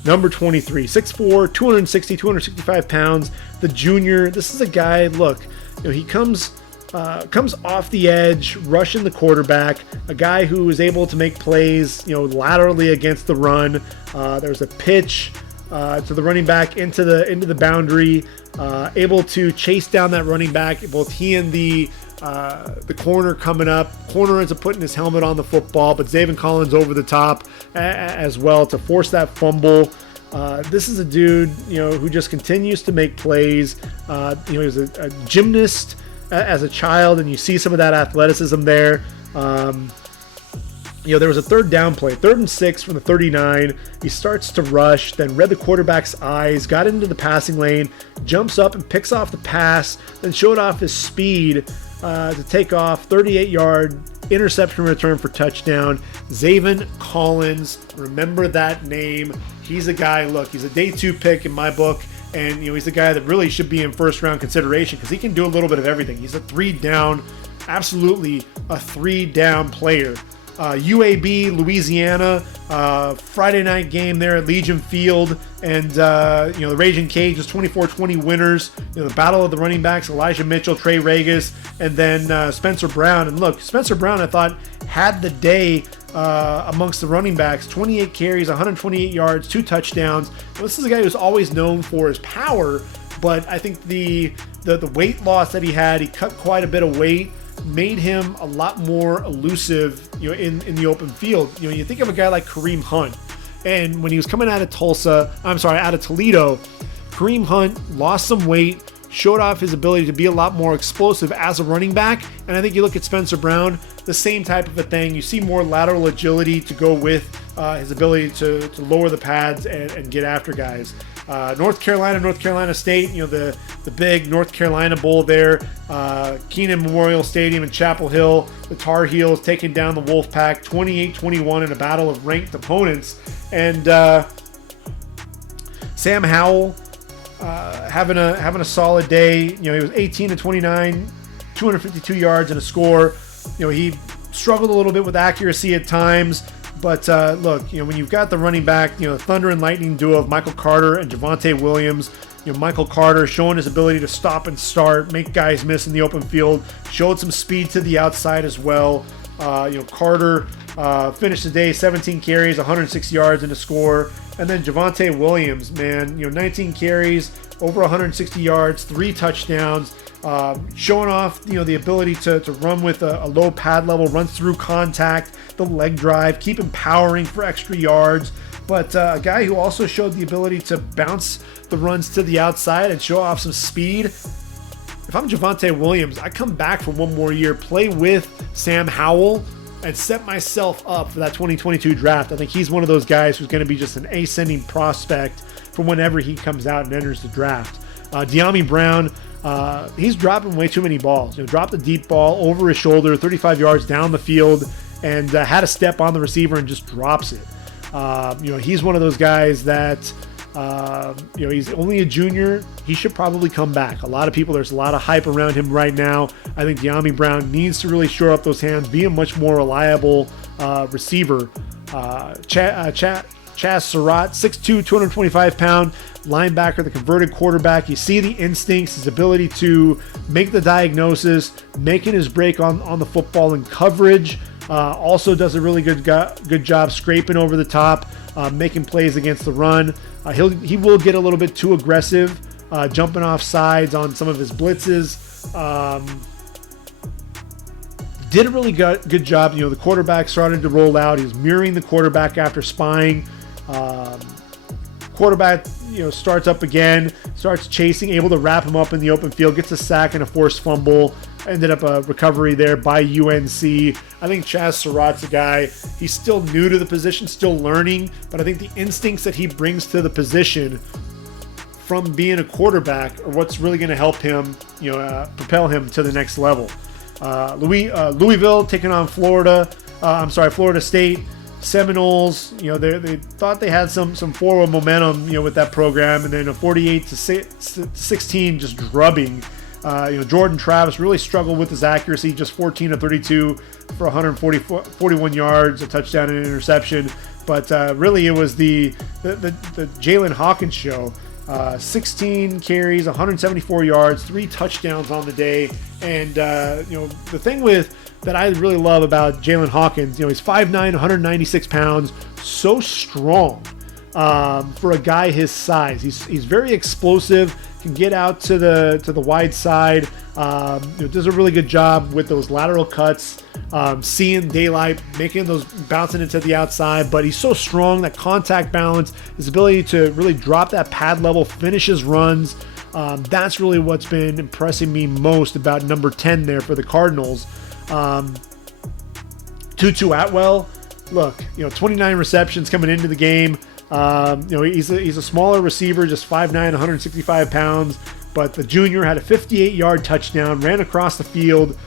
number 23, 6'4", 265 pounds. The junior. This is a guy. Look, he comes off the edge, rushing the quarterback. A guy who is able to make plays, laterally against the run. There's a pitch to the running back into the boundary. Able to chase down that running back. Both he and the corner coming up. Corner ends up putting his helmet on the football, but Aidan Collins over the top as well to force that fumble. This is a dude, who just continues to make plays. He was a gymnast as a child, and you see some of that athleticism there. There was a third down play, 3rd and 6 from the 39. He starts to rush, then read the quarterback's eyes, got into the passing lane, jumps up and picks off the pass, then showed off his speed to take off, 38-yard interception return for touchdown. Aidan Collins, remember that name. He's a guy, look, he's a day 2 pick in my book, and he's a guy that really should be in first-round consideration because he can do a little bit of everything. He's a 3-down, absolutely a 3-down player. UAB, Louisiana, Friday night game there at Legion Field, and the Raging Cage was 24-20 winners. The battle of the running backs: Elijah Mitchell, Trey Regis, and then Spencer Brown. And look, Spencer Brown, I thought, had the day amongst the running backs. 28 carries, 128 yards, 2 touchdowns. This is a guy who's always known for his power, but I think the weight loss that he had, he cut quite a bit of weight, made him a lot more elusive, in the open field. You think of a guy like Kareem Hunt, and when he was coming out of Toledo, Kareem Hunt lost some weight, showed off his ability to be a lot more explosive as a running back. And I think you look at Spencer Brown, the same type of a thing. You see more lateral agility to go with his ability to lower the pads and get after guys. North Carolina State, the big North Carolina Bowl there, Kenan Memorial Stadium in Chapel Hill. The Tar Heels taking down the Wolfpack 28-21 in a battle of ranked opponents. And Sam Howell having a solid day. He was 18-29, 252 yards and a score. He struggled a little bit with accuracy at times. But look, when you've got the running back, the thunder and lightning duo of Michael Carter and Javonte Williams, Michael Carter showing his ability to stop and start, make guys miss in the open field, showed some speed to the outside as well. Carter finished the day 17 carries, 106 yards and a score. And then Javonte Williams, man, 19 carries, over 160 yards, 3 touchdowns, showing off, the ability to run with a low pad level, runs through contact, the leg drive, keep empowering for extra yards. But a guy who also showed the ability to bounce the runs to the outside and show off some speed. If I'm Javonte Williams, I come back for one more year, play with Sam Howell, and set myself up for that 2022 draft. I think he's one of those guys who's going to be just an ascending prospect for whenever he comes out and enters the draft. De'Ami Brown, he's dropping way too many balls. Dropped a deep ball over his shoulder, 35 yards down the field, and had a step on the receiver and just drops it. He's one of those guys that, he's only a junior. He should probably come back. There's a lot of hype around him right now. I think De'Ami Brown needs to really shore up those hands, be a much more reliable receiver. Chaz Surratt, 6'2", 225-pound linebacker, the converted quarterback. You see the instincts, his ability to make the diagnosis, making his break on the football and coverage. Also does a really good job scraping over the top, making plays against the run. He will get a little bit too aggressive, jumping off sides on some of his blitzes. Did a really good job. The quarterback started to roll out. He was mirroring the quarterback after spying. Quarterback, starts up again, starts chasing, able to wrap him up in the open field, gets a sack and a forced fumble. Ended up a recovery there by UNC. I think Chaz Surratt's a guy, he's still new to the position, still learning, but I think the instincts that he brings to the position from being a quarterback are what's really going to help him, propel him to the next level. Louisville taking on Florida State. Seminoles, they thought they had some forward momentum, with that program, and then a 48-16 just drubbing. Jordan Travis really struggled with his accuracy, just 14 of 32 for 141 yards, a touchdown and an interception. But really, it was the Jaylen Hawkins show. 16 carries, 174 yards, 3 touchdowns on the day. And the thing that I really love about Jaylen Hawkins, he's 5'9", 196 pounds, so strong for a guy his size. He's very explosive, can get out to the wide side, does a really good job with those lateral cuts, seeing daylight, making those bouncing into the outside. But he's so strong, that contact balance, his ability to really drop that pad level, finish his runs. That's really what's been impressing me most about number 10 there for the Cardinals. Tutu Atwell, look, 29 receptions coming into the game. He's a smaller receiver, just 5'9", 165 pounds, but the junior had a 58-yard touchdown, ran across the field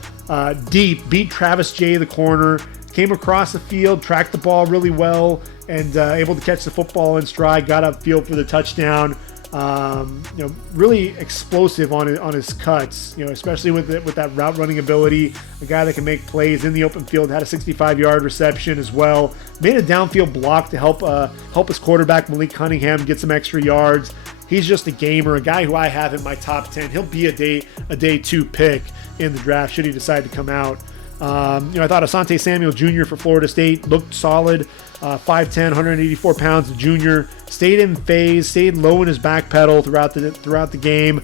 deep, beat Travis Jay, the corner, came across the field, tracked the ball really well, and able to catch the football in stride, got upfield for the touchdown. Really explosive on his cuts, especially with that route running ability. A guy that can make plays in the open field, had a 65-yard reception as well. Made a downfield block to help his quarterback Malik Cunningham get some extra yards. He's just a gamer, a guy who I have in my top 10. He'll be a day 2 pick in the draft should he decide to come out. I thought Asante Samuel Jr. for Florida State looked solid. 5'10", 184 pounds, the junior. Stayed in phase, stayed low in his back pedal throughout the game.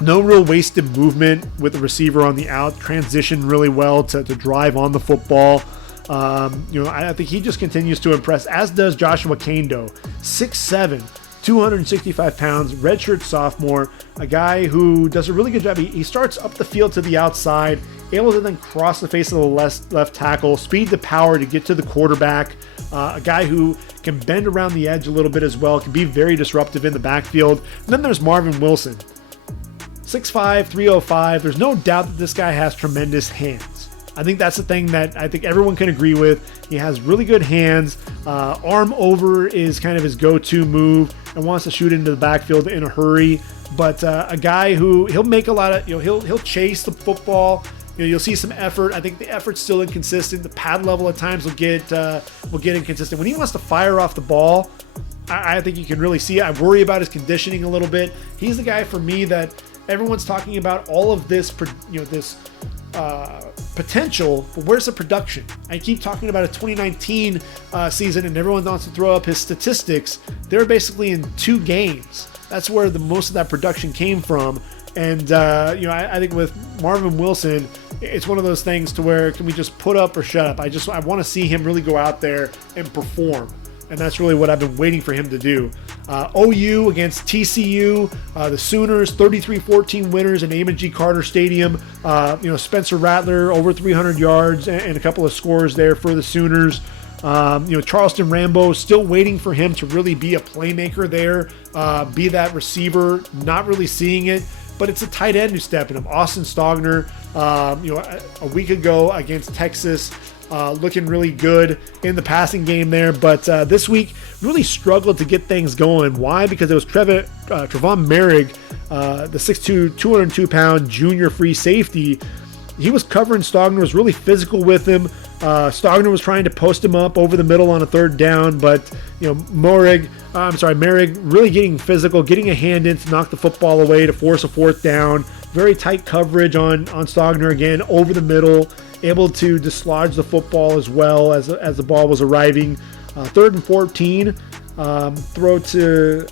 No real wasted movement with the receiver on the out. Transitioned really well to drive on the football. I think he just continues to impress, as does Joshua Kando. 6'7", 265 pounds, redshirt sophomore, a guy who does a really good job. He starts up the field to the outside, able to then cross the face of the left tackle, speed to power to get to the quarterback. A guy who can bend around the edge a little bit as well, can be very disruptive in the backfield. And then there's Marvin Wilson, 6'5", 305. There's no doubt that this guy has tremendous hands. I think that's the thing that I think everyone can agree with. He has really good hands. Arm over is kind of his go-to move and wants to shoot into the backfield in a hurry. But a guy who he'll make a lot of, he'll chase the football. You'll see some effort. I think the effort's still inconsistent. The pad level at times will get inconsistent. When he wants to fire off the ball, I think you can really see it. I worry about his conditioning a little bit. He's the guy for me that everyone's talking about all of this, potential, but where's the production? I keep talking about a 2019 season, and everyone wants to throw up his statistics. They're basically in 2 games. That's where the most of that production came from. And I think with Marvin Wilson, it's one of those things to where, can we just put up or shut up? I want to see him really go out there and perform. And that's really what I've been waiting for him to do. OU against TCU, the Sooners, 33-14 winners in Amon G. Carter Stadium. Spencer Rattler over 300 yards and a couple of scores there for the Sooners. Charleston Rambo, still waiting for him to really be a playmaker there, be that receiver, not really seeing it. But it's a tight end who's stepping up. Austin Stogner, a week ago against Texas, looking really good in the passing game there. But this week, really struggled to get things going. Why? Because it was Trevon Merrick, the 6'2", 202-pound junior free safety. He was covering Stogner, was really physical with him. Stogner was trying to post him up over the middle on a 3rd down, but Merrick really getting physical, getting a hand in to knock the football away to force a 4th down. Very tight coverage on Stogner again over the middle, able to dislodge the football as well as the ball was arriving. 3rd and 14, throw to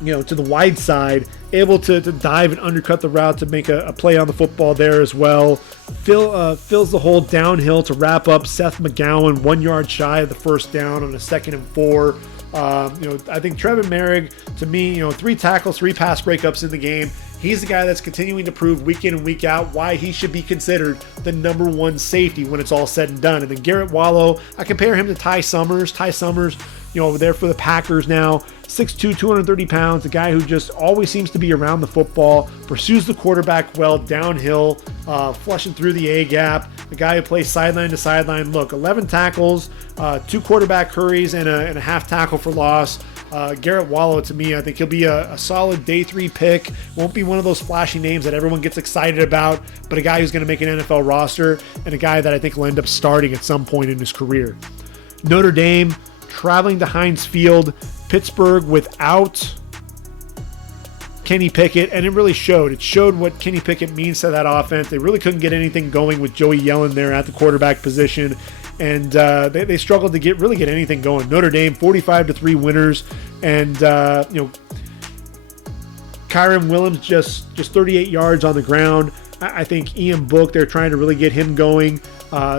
the wide side, able to dive and undercut the route to make a play on the football there as well. Fills the hole downhill to wrap up Seth McGowan 1 yard shy of the 1st down on a 2nd and 4. I think Trevon Merrick, to me, 3 tackles, 3 pass breakups in the game. He's the guy that's continuing to prove week in and week out why he should be considered the number 1 safety when it's all said and done. And then Garrett Wallow, I compare him to Ty Summers. Ty Summers, over there for the Packers now, 6'2", 230 pounds, a guy who just always seems to be around the football, pursues the quarterback well downhill, flushing through the A-gap, a guy who plays sideline to sideline. Look, 11 tackles, 2 quarterback hurries, and a half tackle for loss. Garrett Wallow, to me, I think he'll be a solid day 3 pick. Won't be one of those flashy names that everyone gets excited about, but a guy who's going to make an NFL roster and a guy that I think will end up starting at some point in his career. Notre Dame traveling to Heinz Field, Pittsburgh without Kenny Pickett, and it really showed. It showed what Kenny Pickett means to that offense. They really couldn't get anything going with Joey Yellen there at the quarterback position, and they struggled to get anything going. Notre Dame 45-3 winners, and Kyron Williams just 38 yards on the ground. I think Ian Book, they're trying to really get him going.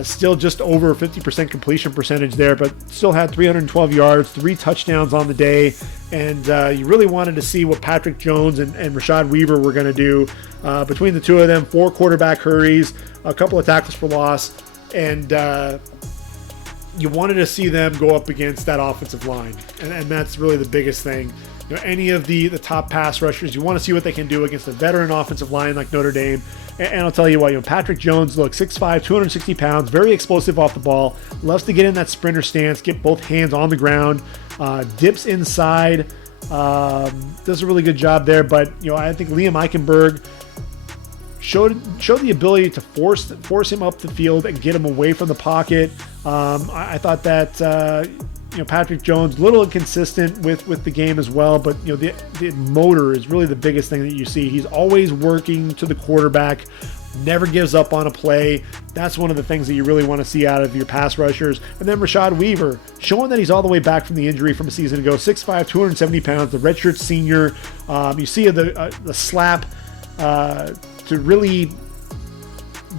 Still just over 50% completion percentage there, but still had 312 yards, 3 touchdowns on the day. And you really wanted to see what Patrick Jones and Rashad Weaver were going to do. Between the 2 of them, 4 quarterback hurries, a couple of tackles for loss, and you wanted to see them go up against that offensive line. And that's really the biggest thing. Any of the top pass rushers, you want to see what they can do against a veteran offensive line like Notre Dame. And I'll tell you what, Patrick Jones, look, 6'5", 260 pounds, very explosive off the ball, loves to get in that sprinter stance, get both hands on the ground, dips inside, does a really good job there. But, I think Liam Eichenberg showed the ability to force him up the field and get him away from the pocket. I thought that Patrick Jones, a little inconsistent with the game as well, but the motor is really the biggest thing that you see. He's always working to the quarterback, never gives up on a play. That's one of the things that you really want to see out of your pass rushers. And then Rashad Weaver, showing that he's all the way back from the injury from a season ago, 6'5", 270 pounds, the redshirt senior. You see the slap to really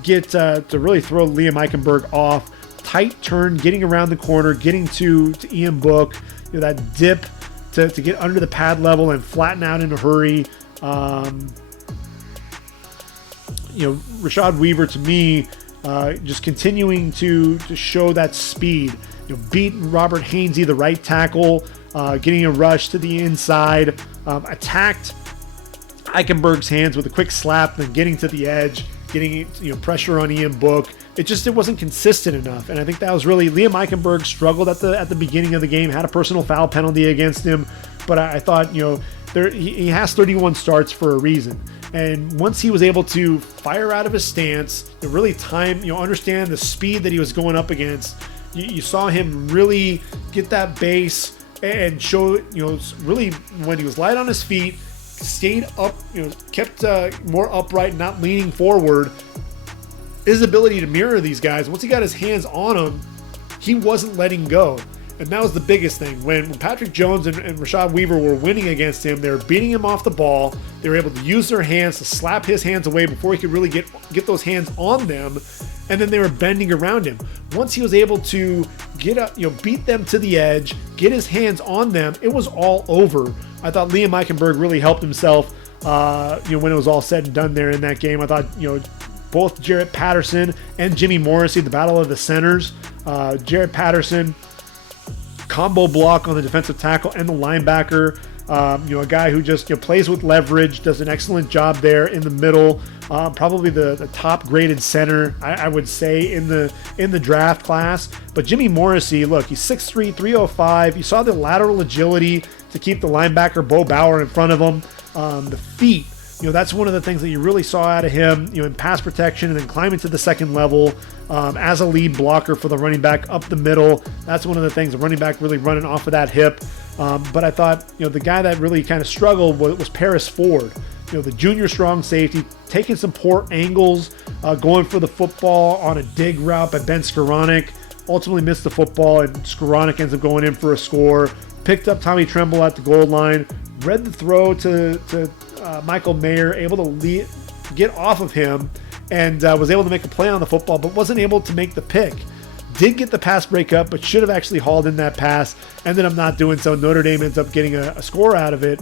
get to really throw Liam Eichenberg off. Tight turn, getting around the corner, getting to Ian Book, that dip to get under the pad level and flatten out in a hurry. Rashad Weaver, to me, just continuing to show that speed. Beat Robert Hainsey, the right tackle, getting a rush to the inside, attacked Eichenberg's hands with a quick slap, then getting to the edge, getting pressure on Ian Book. It wasn't consistent enough, and I think that was really Liam Eichenberg struggled at the beginning of the game, had a personal foul penalty against him, but I thought he has 31 starts for a reason, and once he was able to fire out of his stance, to really understand the speed that he was going up against, you saw him really get that base and show really when he was light on his feet, stayed up, kept more upright, not leaning forward. His ability to mirror these guys, once he got his hands on them, he wasn't letting go. And that was the biggest thing. When Patrick Jones and Rashad Weaver were winning against him, they were beating him off the ball. They were able to use their hands to slap his hands away before he could really get those hands on them. And then they were bending around him. Once he was able to get up, beat them to the edge, get his hands on them, it was all over. I thought Liam Eichenberg really helped himself, when it was all said and done there in that game. I thought, both Jarrett Patterson and Jimmy Morrissey, the battle of the centers. Jarrett Patterson, combo block on the defensive tackle and the linebacker. A guy who just plays with leverage, does an excellent job there in the middle. Probably the top graded center, I would say, in the draft class. But Jimmy Morrissey, look, he's 6'3", 305. You saw the lateral agility to keep the linebacker Bo Bauer in front of him. The feet, that's one of the things that you really saw out of him, in pass protection and then climbing to the second level as a lead blocker for the running back up the middle. That's one of the things, the running back really running off of that hip. But I thought, the guy that really kind of struggled was Paris Ford. The junior strong safety, taking some poor angles, going for the football on a dig route by Ben Skoranek. Ultimately missed the football, and Skoranek ends up going in for a score. Picked up Tommy Tremble at the goal line. Read the throw to Michael Mayer, able to get off of him, and was able to make a play on the football, but wasn't able to make the pick. Did get the pass breakup, but should have actually hauled in that pass. Ended up not doing so. Notre Dame ends up getting a score out of it.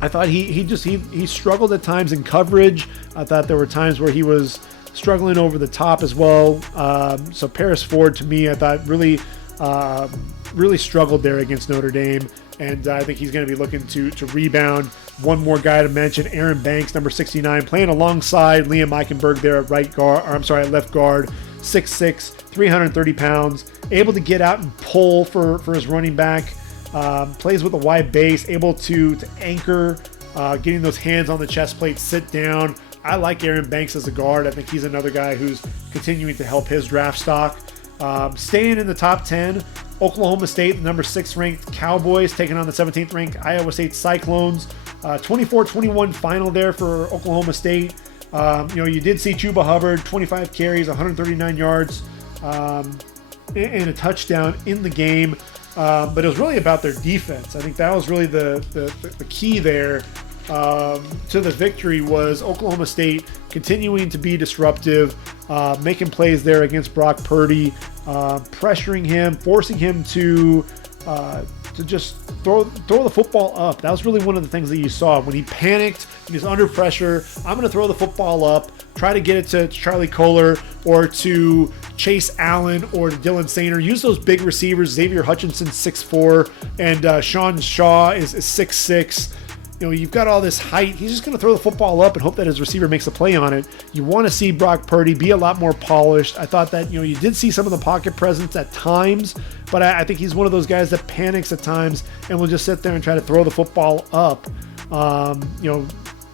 I thought he struggled at times in coverage. I thought there were times where he was struggling over the top as well. So Paris Ford, to me, I thought really struggled there against Notre Dame. And I think he's going to be looking to rebound. One more guy to mention, Aaron Banks, number 69, playing alongside Liam Eichenberg there at left guard, 6'6", 330 pounds, able to get out and pull for his running back. Plays with a wide base, able to anchor, getting those hands on the chest plate, sit down. I like Aaron Banks as a guard. I think he's another guy who's continuing to help his draft stock. Staying in the top 10, Oklahoma State, the number 6 ranked Cowboys, taking on the 17th ranked Iowa State Cyclones. 24-21 final there for Oklahoma State. You did see Chuba Hubbard, 25 carries, 139 yards, and a touchdown in the game. But it was really about their defense. I think that was really the key there to the victory, was Oklahoma State continuing to be disruptive, making plays there against Brock Purdy, pressuring him, forcing him to just throw the football up. That was really one of the things that you saw when he panicked. He was under pressure. I'm going to throw the football up, try to get it to Charlie Kohler or to Chase Allen or to Dylan Sainer. Use those big receivers. Xavier Hutchinson, 6'4", and Sean Shaw is 6'6". You've got all this height. He's just going to throw the football up and hope that his receiver makes a play on it. You want to see Brock Purdy be a lot more polished. I thought that, you did see some of the pocket presence at times, but I think he's one of those guys that panics at times and will just sit there and try to throw the football up.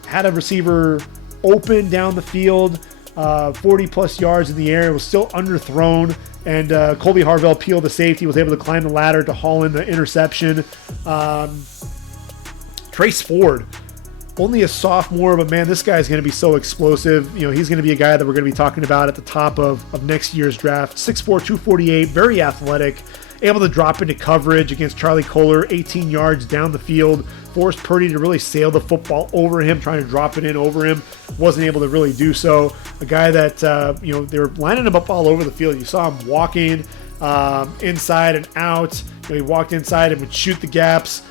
Had a receiver open down the field, 40-plus yards in the air. It was still underthrown, and Colby Harvell peeled the safety, was able to climb the ladder to haul in the interception. Trace Ford, only a sophomore, but man, this guy is going to be so explosive. He's going to be a guy that we're going to be talking about at the top of next year's draft. 6'4", 248, very athletic, able to drop into coverage against Charlie Kohler, 18 yards down the field, forced Purdy to really sail the football over him, trying to drop it in over him. Wasn't able to really do so. A guy that, they were lining him up all over the field. You saw him walking inside and out. He walked inside and would shoot the gaps,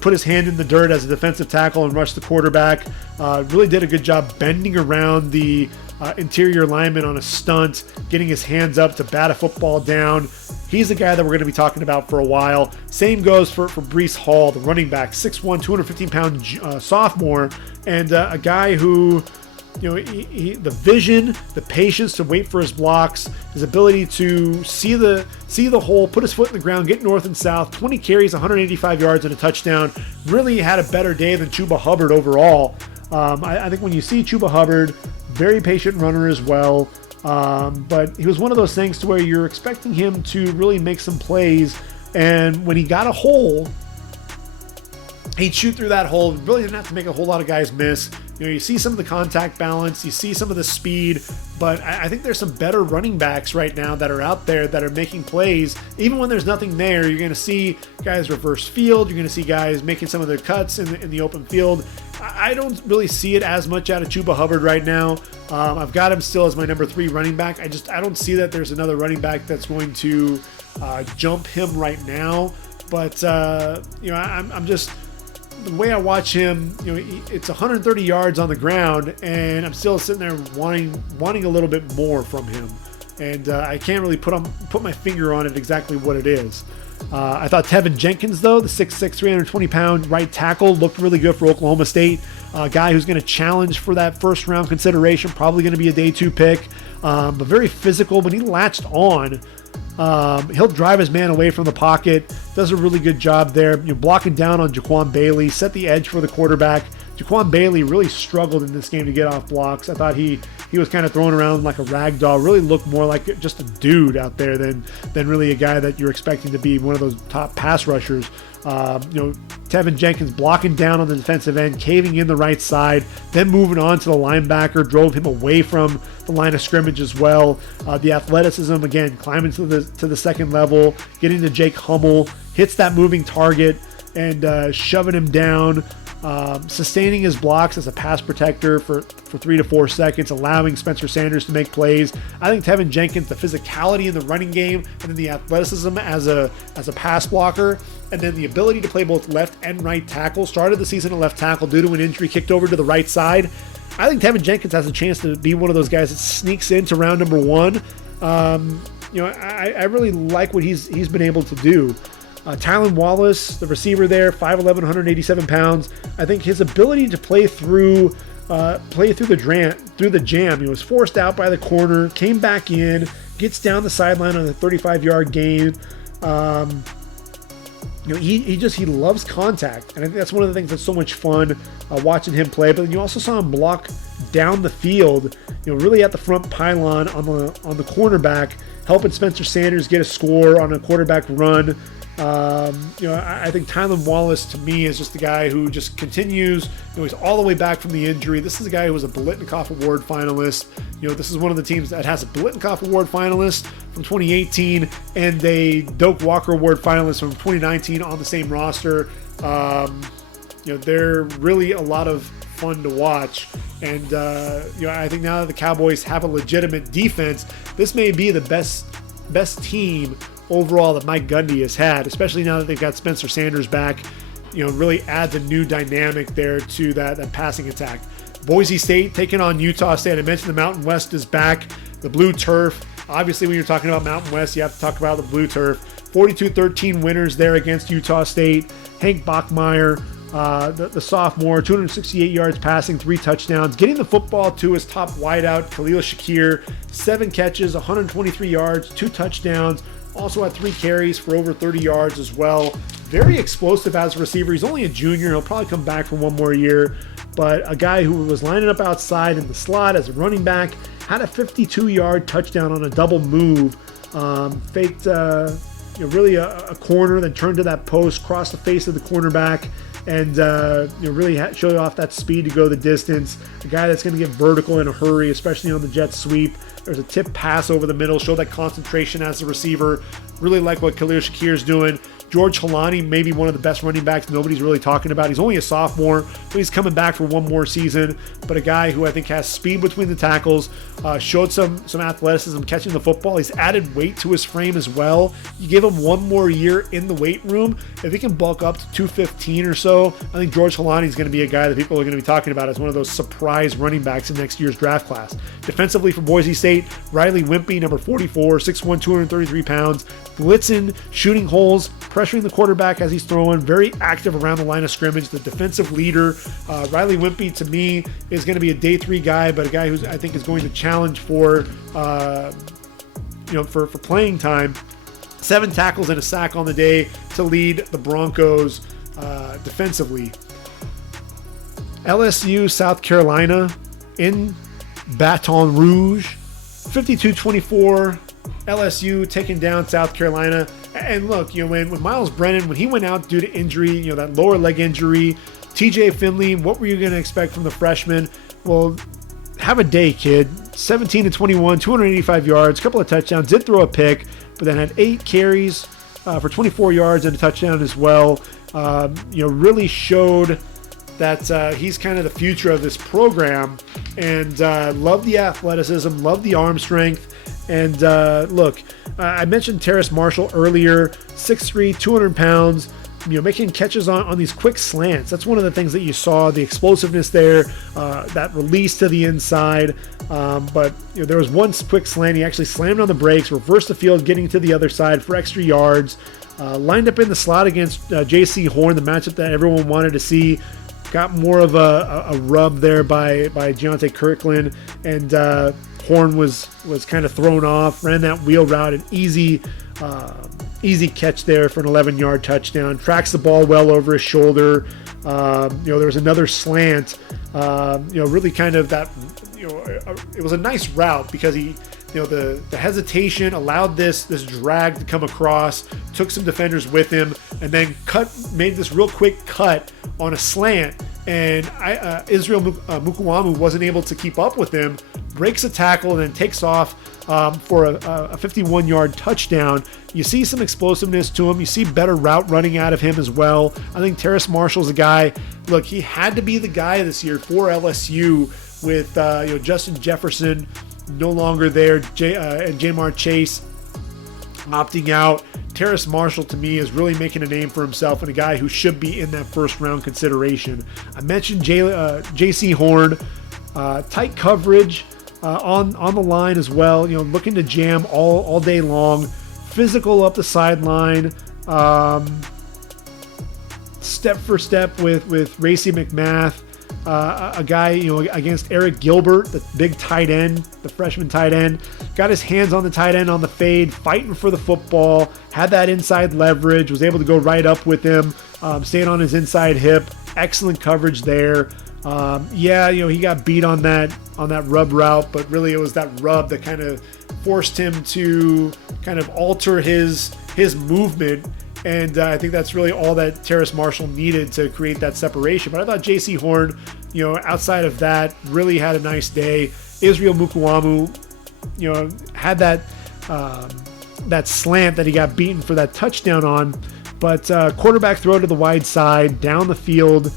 put his hand in the dirt as a defensive tackle and rush the quarterback. Really did a good job bending around the interior lineman on a stunt, getting his hands up to bat a football down. He's the guy that we're going to be talking about for a while. Same goes for Breece Hall, the running back, 6'1", 215-pound sophomore, and a guy who, the vision, the patience to wait for his blocks, his ability to see the hole, put his foot in the ground, get north and south, 20 carries, 185 yards, and a touchdown. Really had a better day than Chuba Hubbard overall. I think when you see Chuba Hubbard, very patient runner as well. But he was one of those things to where you're expecting him to really make some plays. And when he got a hole, He'd shoot through that hole. Really didn't have to make a whole lot of guys miss. You see some of the contact balance, you see some of the speed, but I think there's some better running backs right now that are out there that are making plays. Even when there's nothing there, you're going to see guys reverse field. You're going to see guys making some of their cuts in the open field. I don't really see it as much out of Chuba Hubbard right now. I've got him still as my number 3 running back. I don't see that there's another running back that's going to jump him right now. But I'm just, the way I watch him, it's 130 yards on the ground, and I'm still sitting there wanting a little bit more from him. And I can't really put my finger on it exactly what it is. I thought Tevin Jenkins, though, the 6'6", 320-pound right tackle, looked really good for Oklahoma State. A guy who's going to challenge for that first-round consideration, probably going to be a day 2 pick, but very physical. When he latched on, he'll drive his man away from the pocket, does a really good job there. Blocking down on Jaquan Bailey, set the edge for the quarterback. Jaquan Bailey really struggled in this game to get off blocks. I thought he was kind of thrown around like a rag doll, really looked more like just a dude out there than really a guy that you're expecting to be one of those top pass rushers. Tevin Jenkins blocking down on the defensive end, caving in the right side, then moving on to the linebacker, drove him away from the line of scrimmage as well. The athleticism, again, climbing to the second level, getting to Jake Hummel, hits that moving target and shoving him down. Sustaining his blocks as a pass protector for 3 to 4 seconds, allowing Spencer Sanders to make plays. I think Tevin Jenkins, the physicality in the running game, and then the athleticism as a pass blocker, and then the ability to play both left and right tackle. Started the season at left tackle due to an injury, kicked over to the right side. I think Tevin Jenkins has a chance to be one of those guys that sneaks into round number 1. I really like what he's been able to do. Tylan Wallace, the receiver there, 5'11", 187 pounds. I think his ability to play through the jam. He was forced out by the corner, came back in, gets down the sideline on a 35-yard gain. He loves contact, and I think that's one of the things that's so much fun watching him play. But you also saw him block down the field, really at the front pylon on the cornerback, helping Spencer Sanders get a score on a quarterback run. I think Tylan Wallace, to me, is just the guy who just continues. He's all the way back from the injury. This is a guy who was a Biletnikoff Award finalist. This is one of the teams that has a Biletnikoff Award finalist from 2018 and a Doak Walker Award finalist from 2019 on the same roster. They're really a lot of fun to watch. And, I think now that the Cowboys have a legitimate defense, this may be the best team overall that Mike Gundy has had, especially now that they've got Spencer Sanders back. Really adds a new dynamic there to that passing attack. Boise State taking on Utah State. I mentioned the Mountain West is back. The blue turf. Obviously, when you're talking about Mountain West, you have to talk about the blue turf. 42-13 winners there against Utah State. Hank Bachmeier, the sophomore, 268 yards passing, 3 touchdowns. Getting the football to his top wideout, Khalil Shakir. 7 catches, 123 yards, 2 touchdowns. Also had 3 carries for over 30 yards as well. Very explosive as a receiver. He's only a junior. He'll probably come back for one more year. But a guy who was lining up outside in the slot as a running back, had a 52-yard touchdown on a double move. Faked really a corner, then turned to that post, crossed the face of the cornerback, and really showed off that speed to go the distance. A guy that's going to get vertical in a hurry, especially on the jet sweep. There's a tip pass over the middle, show that concentration as a receiver. Really like what Khalil Shakir's doing. George Halani, maybe one of the best running backs nobody's really talking about. He's only a sophomore, but he's coming back for one more season. But a guy who I think has speed between the tackles, showed some athleticism catching the football. He's added weight to his frame as well. You give him one more year in the weight room. If he can bulk up to 215 or so, I think George Halani is going to be a guy that people are going to be talking about as one of those surprise running backs in next year's draft class. Defensively for Boise State, Riley Wimpy, number 44, 6'1", 233 pounds, blitzing, shooting holes, pressuring the quarterback as he's throwing, very active around the line of scrimmage, the defensive leader. Riley Wimpy, to me, is going to be a day 3 guy, but a guy who I think is going to challenge for playing time. 7 tackles and a sack on the day to lead the Broncos defensively. LSU, South Carolina in Baton Rouge, 52-24. LSU taking down South Carolina. And look, when Miles Brennan, when he went out due to injury, that lower leg injury, TJ Finley, what were you going to expect from the freshman? Well, have a day, kid. 17 to 21, 285 yards, couple of touchdowns, did throw a pick, but then had 8 carries for 24 yards and a touchdown as well. Really showed that he's kind of the future of this program, and love the athleticism, love the arm strength. And look, I mentioned Terrace Marshall earlier, 6'3", 200 pounds, making catches on these quick slants. That's one of the things that you saw, the explosiveness there, that release to the inside. But there was one quick slant. He actually slammed on the brakes, reversed the field, getting to the other side for extra yards. Lined up in the slot against J.C. Horn, the matchup that everyone wanted to see. Got more of a rub there by Deontay Kirkland, and Horn was kind of thrown off. Ran that wheel route, an easy catch there for an 11-yard touchdown. Tracks the ball well over his shoulder. There was another slant. Really kind of that. It was a nice route because he. The hesitation allowed this drag to come across, took some defenders with him, and then made this real quick cut on a slant. And Israel Mukuamu wasn't able to keep up with him, breaks a tackle, and then takes off for a 51-yard touchdown. You see some explosiveness to him. You see better route running out of him as well. I think Terrace Marshall's a guy. Look, he had to be the guy this year for LSU with Justin Jefferson no longer there, and Jamar Chase opting out. Terrace Marshall, to me, is really making a name for himself and a guy who should be in that first-round consideration. I mentioned J.C. Horn, tight coverage on the line as well, looking to jam all day long, physical up the sideline, step for step with Racy McMath. A guy, against Eric Gilbert, the big tight end, the freshman tight end, got his hands on the tight end on the fade, fighting for the football, had that inside leverage, was able to go right up with him, staying on his inside hip. Excellent coverage there. He got beat on that rub route, but really it was that rub that kind of forced him to kind of alter his movement. And I think that's really all that Terrace Marshall needed to create that separation. But I thought J.C. Horn, outside of that, really had a nice day. Israel Mukuamu, had that slant that he got beaten for that touchdown on. But quarterback throw to the wide side, down the field,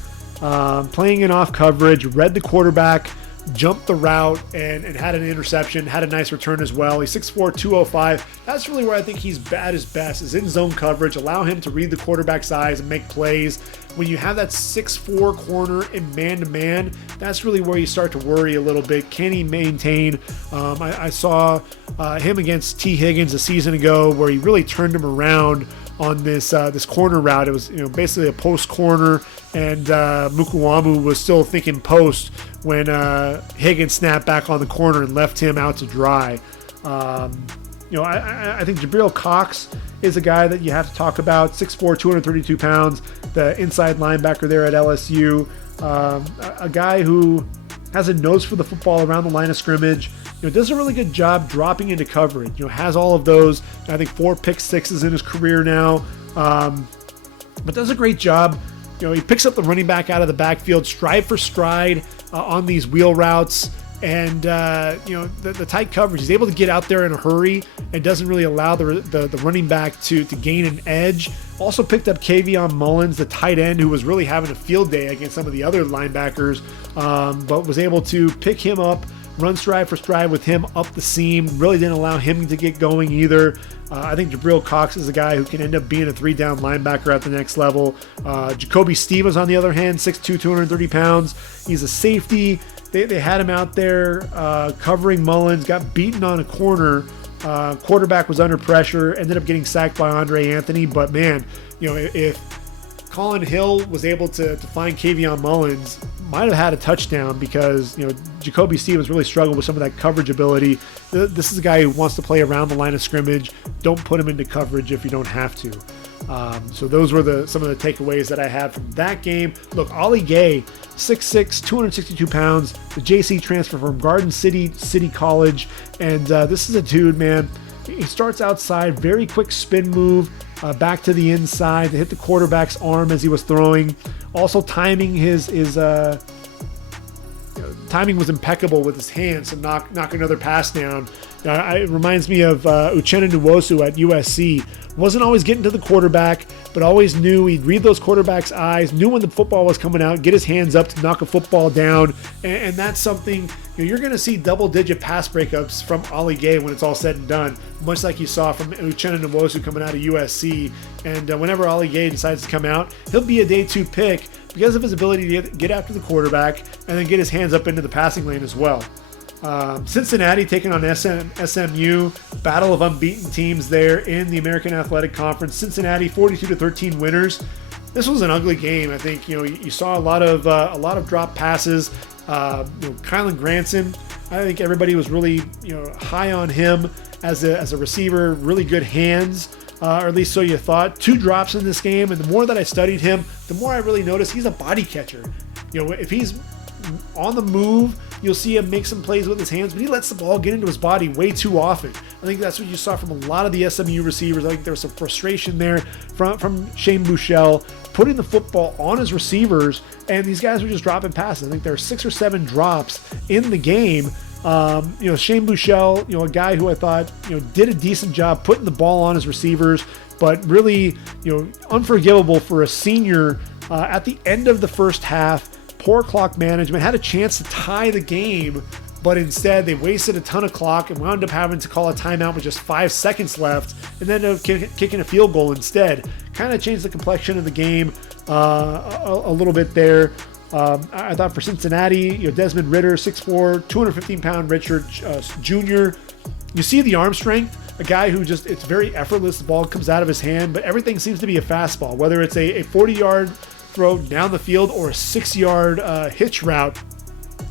playing in off coverage, read the quarterback, jumped the route, and had an interception, had a nice return as well. He's 6'4", 205. That's really where I think he's at his best, is in zone coverage. Allow him to read the quarterback's eyes and make plays. When you have that 6'4" corner in man-to-man, that's really where you start to worry a little bit. Can he maintain? I saw him against T. Higgins a season ago where he really turned him around on this corner route. It was basically a post corner, and Mukuamu was still thinking post when Higgins snapped back on the corner and left him out to dry. I think Jabril Cox is a guy that you have to talk about. 6'4", 232 pounds, the inside linebacker there at LSU. A guy who has a nose for the football around the line of scrimmage. Does a really good job dropping into coverage. Has all of those. I think 4 pick sixes in his career now. But does a great job. He picks up the running back out of the backfield, stride for stride on these wheel routes. And, the tight coverage. He's able to get out there in a hurry and doesn't really allow the running back to gain an edge. Also picked up Kavion Mullins, the tight end, who was really having a field day against some of the other linebackers, but was able to pick him up, run stride for stride with him up the seam. Really didn't allow him to get going either. I think Jabril Cox is a guy who can end up being a 3-down linebacker at the next level. Jacoby Stevens, on the other hand, 6'2", 230 pounds. He's a safety. They had him out there covering Mullins, got beaten on a corner. Quarterback was under pressure, ended up getting sacked by Andre Anthony. But man, if Colin Hill was able to find Kavion Mullins, might have had a touchdown, because Jacoby Stevens really struggled with some of that coverage ability. This is a guy who wants to play around the line of scrimmage. Don't put him into coverage if you don't have to. So those were some of the takeaways that I had from that game. Look, Ollie Gay, 6'6", 262 pounds, the JC transfer from Garden City College. And this is a dude, man. He starts outside, very quick spin move, back to the inside to hit the quarterback's arm as he was throwing. Also timing his timing was impeccable with his hands to knock another pass down. It reminds me of Uchenna Nwosu at USC. Wasn't always getting to the quarterback, but always knew he'd read those quarterback's eyes, knew when the football was coming out, get his hands up to knock a football down. And that's something you're going to see double-digit pass breakups from Ali Gay when it's all said and done, much like you saw from Uchenna Nwosu coming out of USC. And whenever Ali Gay decides to come out, he'll be a day 2 pick because of his ability to get after the quarterback and then get his hands up into the passing lane as well. Cincinnati taking on SMU, battle of unbeaten teams there in the American Athletic Conference. Cincinnati 42-13 winners. This was an ugly game. I think you saw a lot of drop passes. Kylan Granson, I think everybody was really high on him as a receiver. Really good hands, or at least so you thought. 2 drops in this game, and the more that I studied him, the more I really noticed he's a body catcher. If he's on the move, you'll see him make some plays with his hands, but he lets the ball get into his body way too often. I think that's what you saw from a lot of the SMU receivers. I think there was some frustration there from Shane Buechele putting the football on his receivers, and these guys were just dropping passes. I think there were 6 or 7 drops in the game. Shane Buechele, a guy who I thought did a decent job putting the ball on his receivers, but really unforgivable for a senior at the end of the first half. Poor clock management, had a chance to tie the game, but instead they wasted a ton of clock and wound up having to call a timeout with just 5 seconds left and then kicking a field goal instead. Kind of changed the complexion of the game a little bit there. I thought for Cincinnati, Desmond Ridder, 6'4", 215-pound Richard Jr. You see the arm strength, a guy who it's very effortless. The ball comes out of his hand, but everything seems to be a fastball, whether it's a 40-yard throw down the field or a 6-yard hitch route.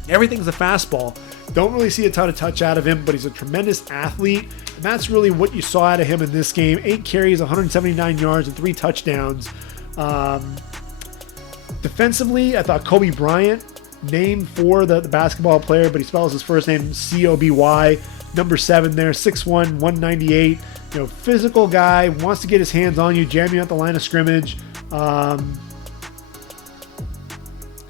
Everything's a fastball. Don't really see a ton of touch out of him, but he's a tremendous athlete, and that's really what you saw out of him in this game. 8 carries, 179 yards, and 3 touchdowns. Defensively, I thought Kobe Bryant, named for the basketball player, but he spells his first name Coby, number 7 there, 6'1", 198. Physical guy, wants to get his hands on you, jam you at the line of scrimmage.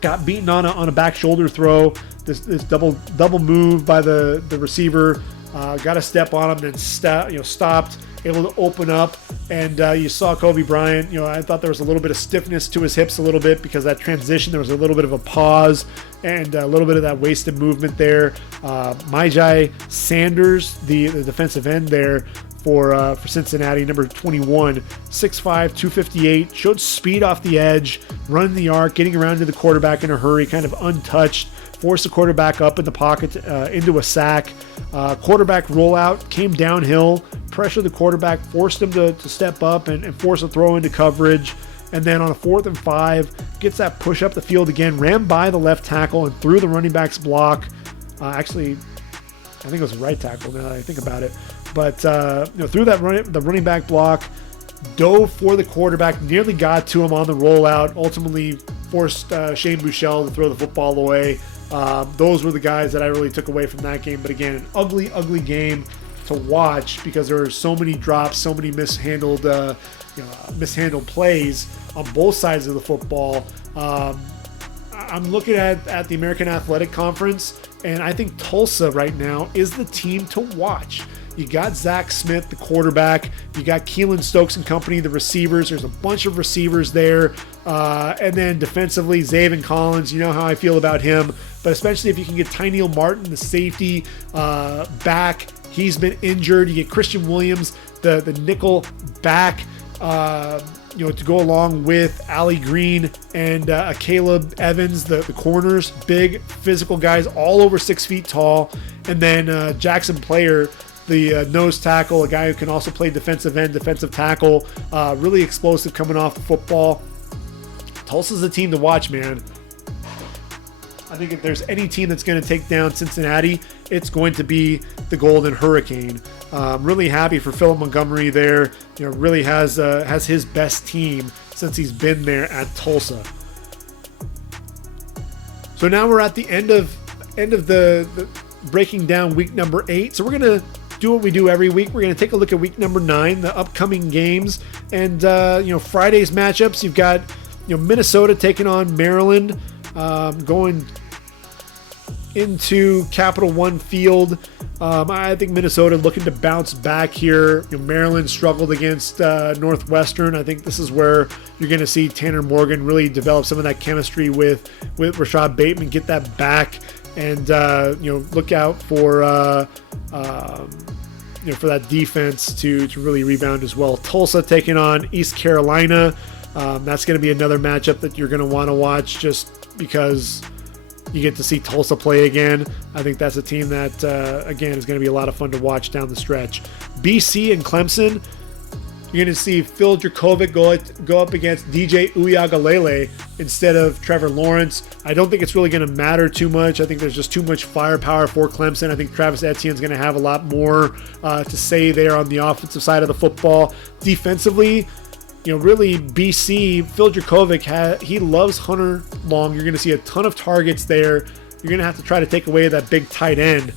Got beaten on a back shoulder throw. This double move by the receiver. Got a step on him, then stopped, able to open up, and you saw Kobe Bryant. I thought there was a little bit of stiffness to his hips a little bit because that transition. There was a little bit of a pause and a little bit of that wasted movement there. Myjai Sanders, the defensive end there for Cincinnati, number 21, 6'5", 258, showed speed off the edge, running the arc, getting around to the quarterback in a hurry, kind of untouched, forced the quarterback up in the pocket into a sack. Quarterback rollout, came downhill, pressured the quarterback, forced him to step up and force a throw into coverage. And then on a 4th and 5, gets that push up the field again, ran by the left tackle and through the running back's block. Actually, I think it was a right tackle now that I think about it. But through the running back block, dove for the quarterback, nearly got to him on the rollout, ultimately forced Shane Buechele to throw the football away. Those were the guys that I really took away from that game. But again, an ugly, ugly game to watch because there were so many drops, so many mishandled plays on both sides of the football. I'm looking at the American Athletic Conference, and I think Tulsa right now is the team to watch. You got Zach Smith, the quarterback. You got Keelan Stokes and company, the receivers. There's a bunch of receivers there. And then defensively, Zaven Collins, you know how I feel about him. But especially if you can get Tyneil Martin, the safety, back. He's been injured. You get Christian Williams, the nickel back, to go along with Ali Green and Caleb Evans, the corners, big physical guys, all over 6 feet tall. And then Jackson Player, the nose tackle, a guy who can also play defensive end, defensive tackle, really explosive coming off the football. Tulsa's the team to watch, man. I think if there's any team that's going to take down Cincinnati, it's going to be the Golden Hurricane. Really happy for Philip Montgomery there. Really has his best team since he's been there at Tulsa. So now we're at the end of the breaking down week number 8. So we're going to do what we do every week. We're going to take a look at week number 9, the upcoming games, and Friday's matchups. You've got Minnesota taking on Maryland, going into Capital One Field. I think Minnesota looking to bounce back here. Maryland struggled against Northwestern. I think this is where you're going to see Tanner Morgan really develop some of that chemistry with Rashad Bateman, get that back, and look out for for that defense to really rebound as well. Tulsa taking on East Carolina. That's going to be another matchup that you're going to want to watch just because you get to see Tulsa play again. I think that's a team that, again, is going to be a lot of fun to watch down the stretch. BC and Clemson, you're going to see Phil Dracovic go up against DJ Uiagalelei instead of Trevor Lawrence. I don't think it's really going to matter too much. I think there's just too much firepower for Clemson. I think Travis Etienne's going to have a lot more to say there on the offensive side of the football. Defensively, really BC, Phil Dracovic, he loves Hunter Long. You're going to see a ton of targets there. You're going to have to try to take away that big tight end.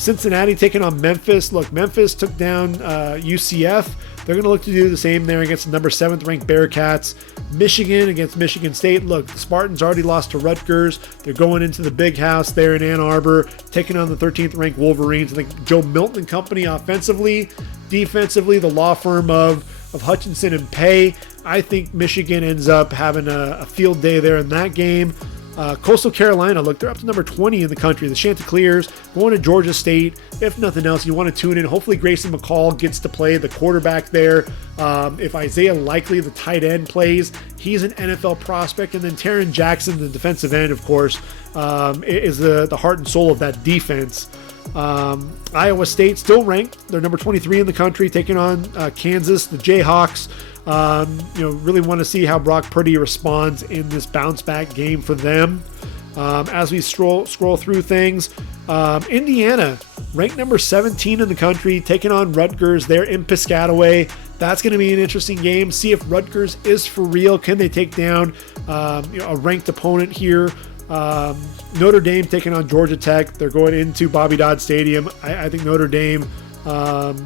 Cincinnati taking on Memphis. Look, Memphis took down UCF. They're going to look to do the same there against the number 7th ranked Bearcats. Michigan against Michigan State. Look, the Spartans already lost to Rutgers. They're going into the big house there in Ann Arbor, taking on the 13th ranked Wolverines. I think Joe Milton and company offensively, defensively, the law firm of Hutchinson and Paye. I think Michigan ends up having a field day there in that game. Coastal Carolina, look, they're up to number 20 in the country. The Chanticleers going to Georgia State. If nothing else, you want to tune in. Hopefully Grayson McCall gets to play the quarterback there. If Isaiah Likely, the tight end, plays, he's an NFL prospect. And then Taron Jackson, the defensive end, of course, is the heart and soul of that defense. Iowa State still ranked. They're number 23 in the country, taking on Kansas, the Jayhawks. Really want to see how Brock Purdy responds in this bounce back game for them. As we scroll through things, Indiana ranked number 17 in the country, taking on Rutgers. They're in Piscataway. That's going to be an interesting game. See if Rutgers is for real. Can they take down a ranked opponent here? Notre Dame taking on Georgia Tech. They're going into Bobby Dodd Stadium. I think Notre Dame, that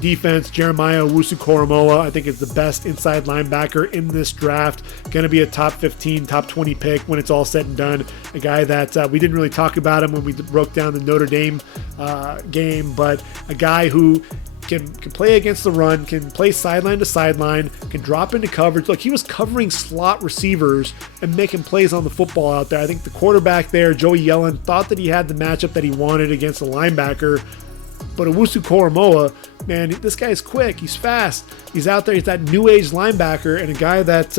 defense, Jeremiah Owusu-Koramoah, I think is the best inside linebacker in this draft. Going to be a top 15, top 20 pick when it's all said and done. A guy that we didn't really talk about him when we broke down the Notre Dame game, but a guy who can play against the run, can play sideline to sideline, can drop into coverage. Look, he was covering slot receivers and making plays on the football out there. I think the quarterback there, Joey Yellen, thought that he had the matchup that he wanted against the linebacker. But Owusu-Koramoah, man, this guy's quick. He's fast. He's out there. He's that new age linebacker and a guy that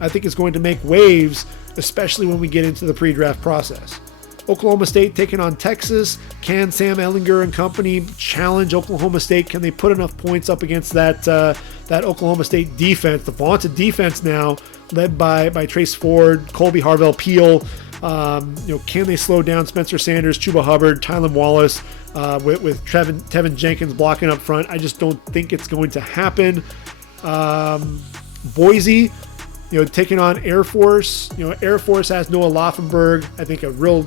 I think is going to make waves, especially when we get into the pre-draft process. Oklahoma State taking on Texas. Can Sam Ehlinger and company challenge Oklahoma State? Can they put enough points up against that Oklahoma State defense, the vaunted defense now, led by Trace Ford, Colby Harvell-Peel? Can they slow down Spencer Sanders, Chuba Hubbard, Tylan Wallace, with Tevin Jenkins blocking up front? I just don't think it's going to happen. Boise, taking on Air Force. Air Force has Noah Laufenberg. I think a real,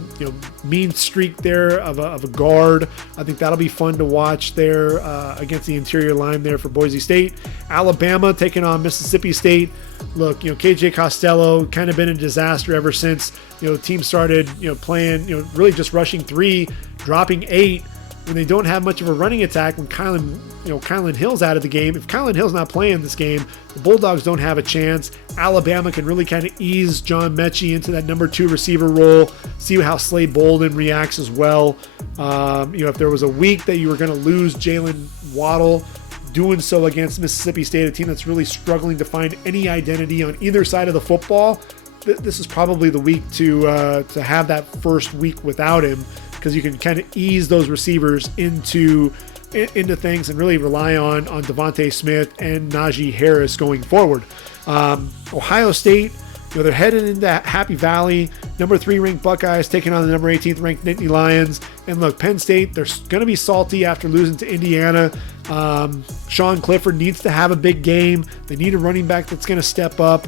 mean streak there of a guard. I think that'll be fun to watch there against the interior line there for Boise State. Alabama taking on Mississippi State. Look, KJ Costello kind of been a disaster ever since, the team started, playing, really just rushing 3, dropping 8. When they don't have much of a running attack, when Kylan Hill's out of the game. If Kylan Hill's not playing this game, the Bulldogs don't have a chance. Alabama can really kind of ease John Mechie into that number 2 receiver role, see how Slade Bolden reacts as well. If there was a week that you were going to lose Jaylen Waddle, doing so against Mississippi State, a team that's really struggling to find any identity on either side of the football, this is probably the week to have that first week without him, because you can kind of ease those receivers into things and really rely on Devontae Smith and Najee Harris going forward. Ohio State, they're headed into Happy Valley. Number 3 ranked Buckeyes taking on the number 18th ranked Nittany Lions. And look, Penn State, they're going to be salty after losing to Indiana. Sean Clifford needs to have a big game. They need a running back that's going to step up.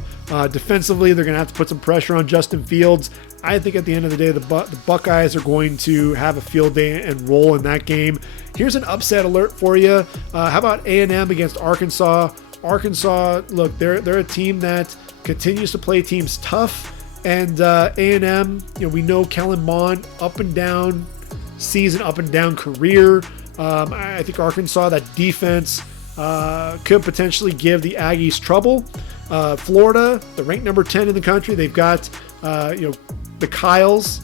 Defensively, they're going to have to put some pressure on Justin Fields. I think at the end of the day, the Buckeyes are going to have a field day and roll in that game. Here's an upset alert for you. How about A&M against Arkansas? Arkansas, look, they're a team that continues to play teams tough. And A&M, we know Kellen Mond, up and down season, up and down career. I think Arkansas, that defense could potentially give the Aggies trouble. Florida, the ranked number 10 in the country, they've got the Kyles,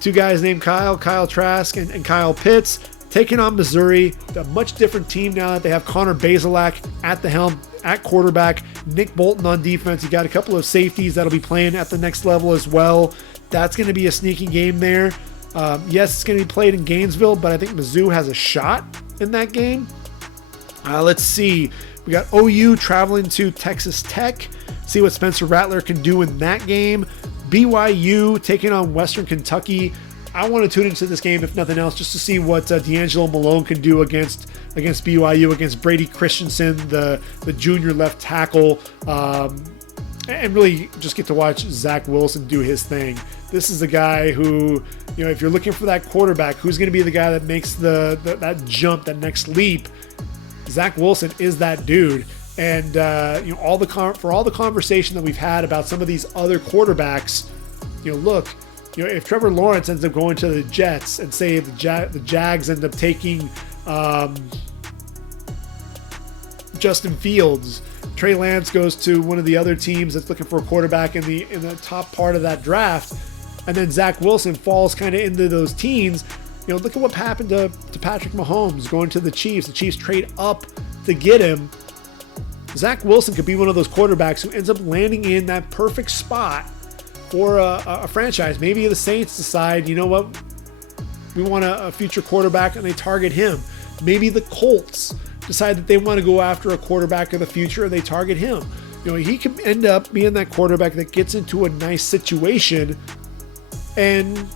two guys named Kyle Trask and Kyle Pitts, taking on Missouri, a much different team now that they have Connor Bazelak at the helm at quarterback, Nick Bolton on defense. You got a couple of safeties that'll be playing at the next level as well. That's going to be a sneaky game there. Yes, it's going to be played in Gainesville, but I think Mizzou has a shot in that game. Let's see. We got OU traveling to Texas Tech. See what Spencer Rattler can do in that game. BYU taking on Western Kentucky. I want to tune into this game, if nothing else, just to see what D'Angelo Malone can do against BYU, against Brady Christensen, the junior left tackle, and really just get to watch Zach Wilson do his thing. This is a guy who, if you're looking for that quarterback, who's going to be the guy that makes that jump, that next leap, Zach Wilson is that dude. And all the conversation that we've had about some of these other quarterbacks, if Trevor Lawrence ends up going to the Jets and say the Jags end up taking Justin Fields, Trey Lance goes to one of the other teams that's looking for a quarterback in the top part of that draft, and then Zach Wilson falls kind of into those teens. Look at what happened to Patrick Mahomes going to the Chiefs. The Chiefs trade up to get him. Zach Wilson could be one of those quarterbacks who ends up landing in that perfect spot for a franchise. Maybe the Saints decide, we want a future quarterback, and they target him. Maybe the Colts decide that they want to go after a quarterback of the future, and they target him. He could end up being that quarterback that gets into a nice situation and,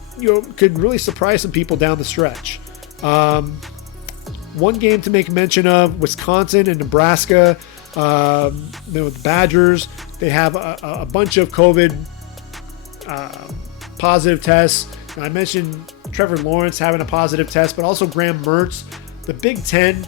could really surprise some people down the stretch. One game to make mention of, Wisconsin and Nebraska. The Badgers, they have a bunch of COVID positive tests. I mentioned Trevor Lawrence having a positive test, but also Graham Mertz. The Big Ten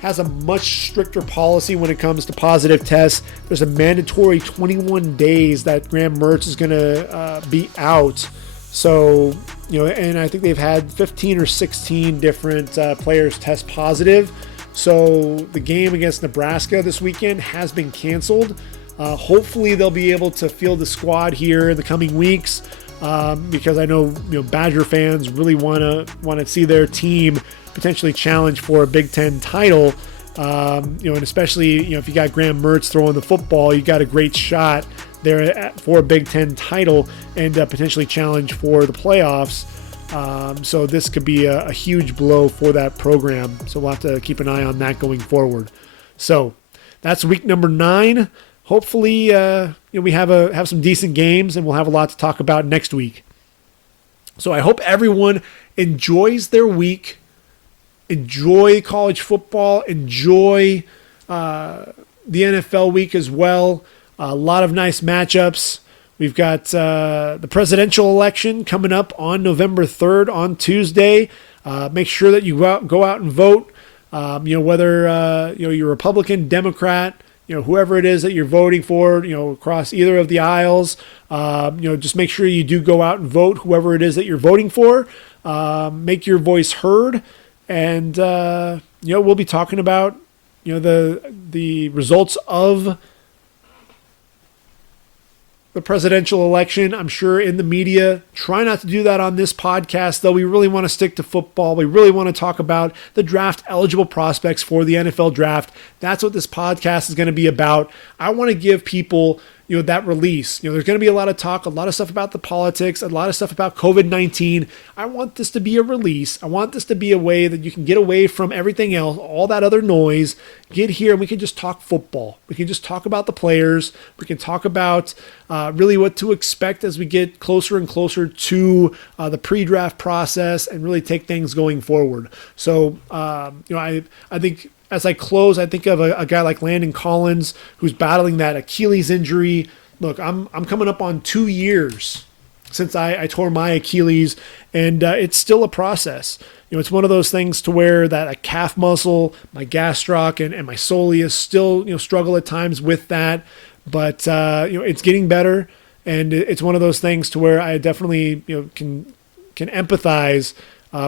has a much stricter policy when it comes to positive tests. There's a mandatory 21 days that Graham Mertz is going to be out. So, and I think they've had 15 or 16 different players test positive. So the game against Nebraska this weekend has been canceled. Hopefully they'll be able to field the squad here in the coming weeks, because I know Badger fans really want to see their team potentially challenge for a Big Ten title. And especially if you got Graham Mertz throwing the football, you got a great shot there for a Big Ten title and potentially challenge for the playoffs. So this could be a huge blow for that program. So we'll have to keep an eye on that going forward. So that's week number 9. Hopefully, we have some decent games, and we'll have a lot to talk about next week. So I hope everyone enjoys their week, enjoy college football, enjoy the NFL week as well. A lot of nice matchups. We've got the presidential election coming up on November 3rd on Tuesday. Make sure that you go out and vote. Whether you're Republican, Democrat, whoever it is that you're voting for, across either of the aisles. Just make sure you do go out and vote. Whoever it is that you're voting for, make your voice heard. And we'll be talking about the results of the presidential election, I'm sure, in the media. Try not to do that on this podcast, though. We really want to stick to football. We really want to talk about the draft-eligible prospects for the NFL draft. That's what this podcast is going to be about. I want to give people, that release. There's going to be a lot of talk, a lot of stuff about the politics, a lot of stuff about COVID-19. I want this to be a release. I want this to be a way that you can get away from everything else, all that other noise, get here, and we can just talk football. We can just talk about the players. We can talk about really what to expect as we get closer and closer to the pre-draft process and really take things going forward. So, I think as I close, I think of a guy like Landon Collins who's battling that Achilles injury. Look, I'm coming up on 2 years since I tore my Achilles, and it's still a process. It's one of those things to where that a calf muscle, my gastroc, and my soleus still struggle at times with that, but it's getting better, and it's one of those things to where I definitely can empathize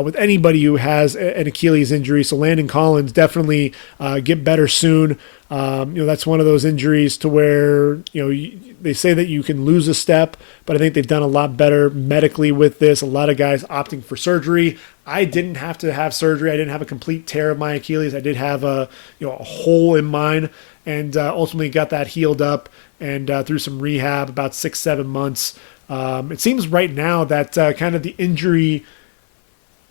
with anybody who has an Achilles injury. So Landon Collins, definitely get better soon. That's one of those injuries to where, they say that you can lose a step, but I think they've done a lot better medically with this. A lot of guys opting for surgery. I didn't have to have surgery. I didn't have a complete tear of my Achilles. I did have a hole in mine, and ultimately got that healed up, and through some rehab, about 6-7 months. It seems right now that kind of the injury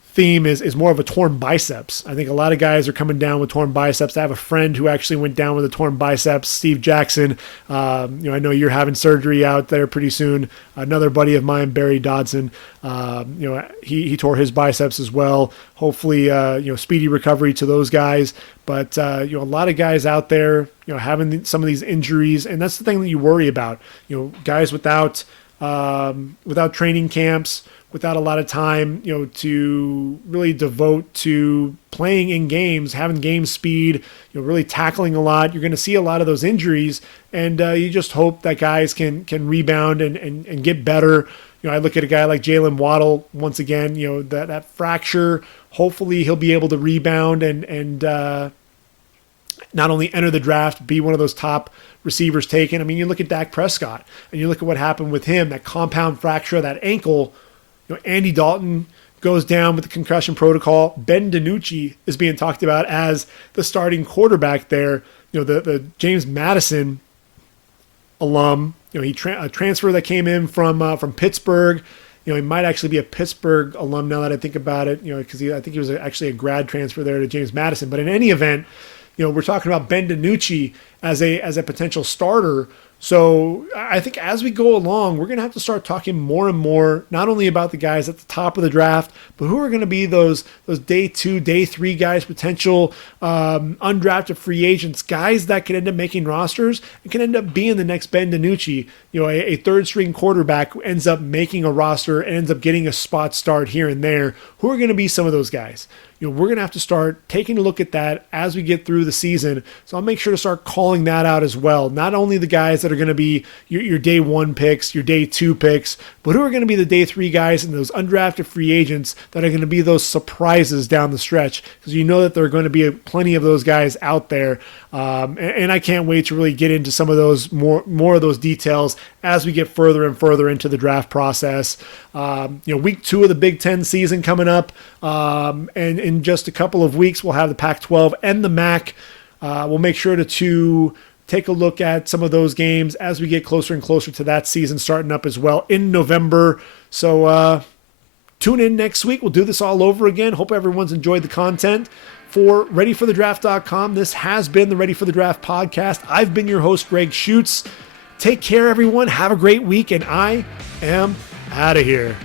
theme is more of a torn biceps. I think a lot of guys are coming down with torn biceps. I have a friend who actually went down with a torn biceps, Steve Jackson. I know you're having surgery out there pretty soon. Another buddy of mine, Barry Dodson, he tore his biceps as well. Hopefully, speedy recovery to those guys. But a lot of guys out there, having some of these injuries, and that's the thing that you worry about. Guys without training camps, without a lot of time, to really devote to playing in games, having game speed, really tackling a lot. You're going to see a lot of those injuries, and you just hope that guys can rebound and get better. I look at a guy like Jaylen Waddle once again. That fracture. Hopefully, he'll be able to rebound and not only enter the draft, be one of those top receivers taken. I mean, you look at Dak Prescott, and you look at what happened with him. That compound fracture of that ankle. Andy Dalton goes down with the concussion protocol. Ben DiNucci is being talked about as the starting quarterback there. The James Madison alum. He a transfer that came in from Pittsburgh. He might actually be a Pittsburgh alum now that I think about it. Because I think he was actually a grad transfer there to James Madison. But in any event, we're talking about Ben DiNucci as a potential starter. So I think as we go along, we're going to have to start talking more and more, not only about the guys at the top of the draft, but who are going to be those day 2, day 3 guys, potential undrafted free agents, guys that could end up making rosters and can end up being the next Ben DiNucci, a third string quarterback who ends up making a roster and ends up getting a spot start here and there. Who are going to be some of those guys? We're going to have to start taking a look at that as we get through the season. So I'll make sure to start calling that out as well. Not only the guys that are going to be your day 1 picks, your day 2 picks, but who are going to be the day 3 guys and those undrafted free agents that are going to be those surprises down the stretch. Because that there are going to be plenty of those guys out there. And I can't wait to really get into some of those more of those details as we get further and further into the draft process. Week 2 of the Big Ten season coming up, and in just a couple of weeks we'll have the Pac-12 and the MAC. We'll make sure to take a look at some of those games as we get closer and closer to that season starting up as well in November. So tune in next week. We'll do this all over again. Hope everyone's enjoyed the content. For ReadyForTheDraft.com, this has been the Ready for the Draft podcast. I've been your host, Gregg Schutze. Take care, everyone. Have a great week, and I am out of here.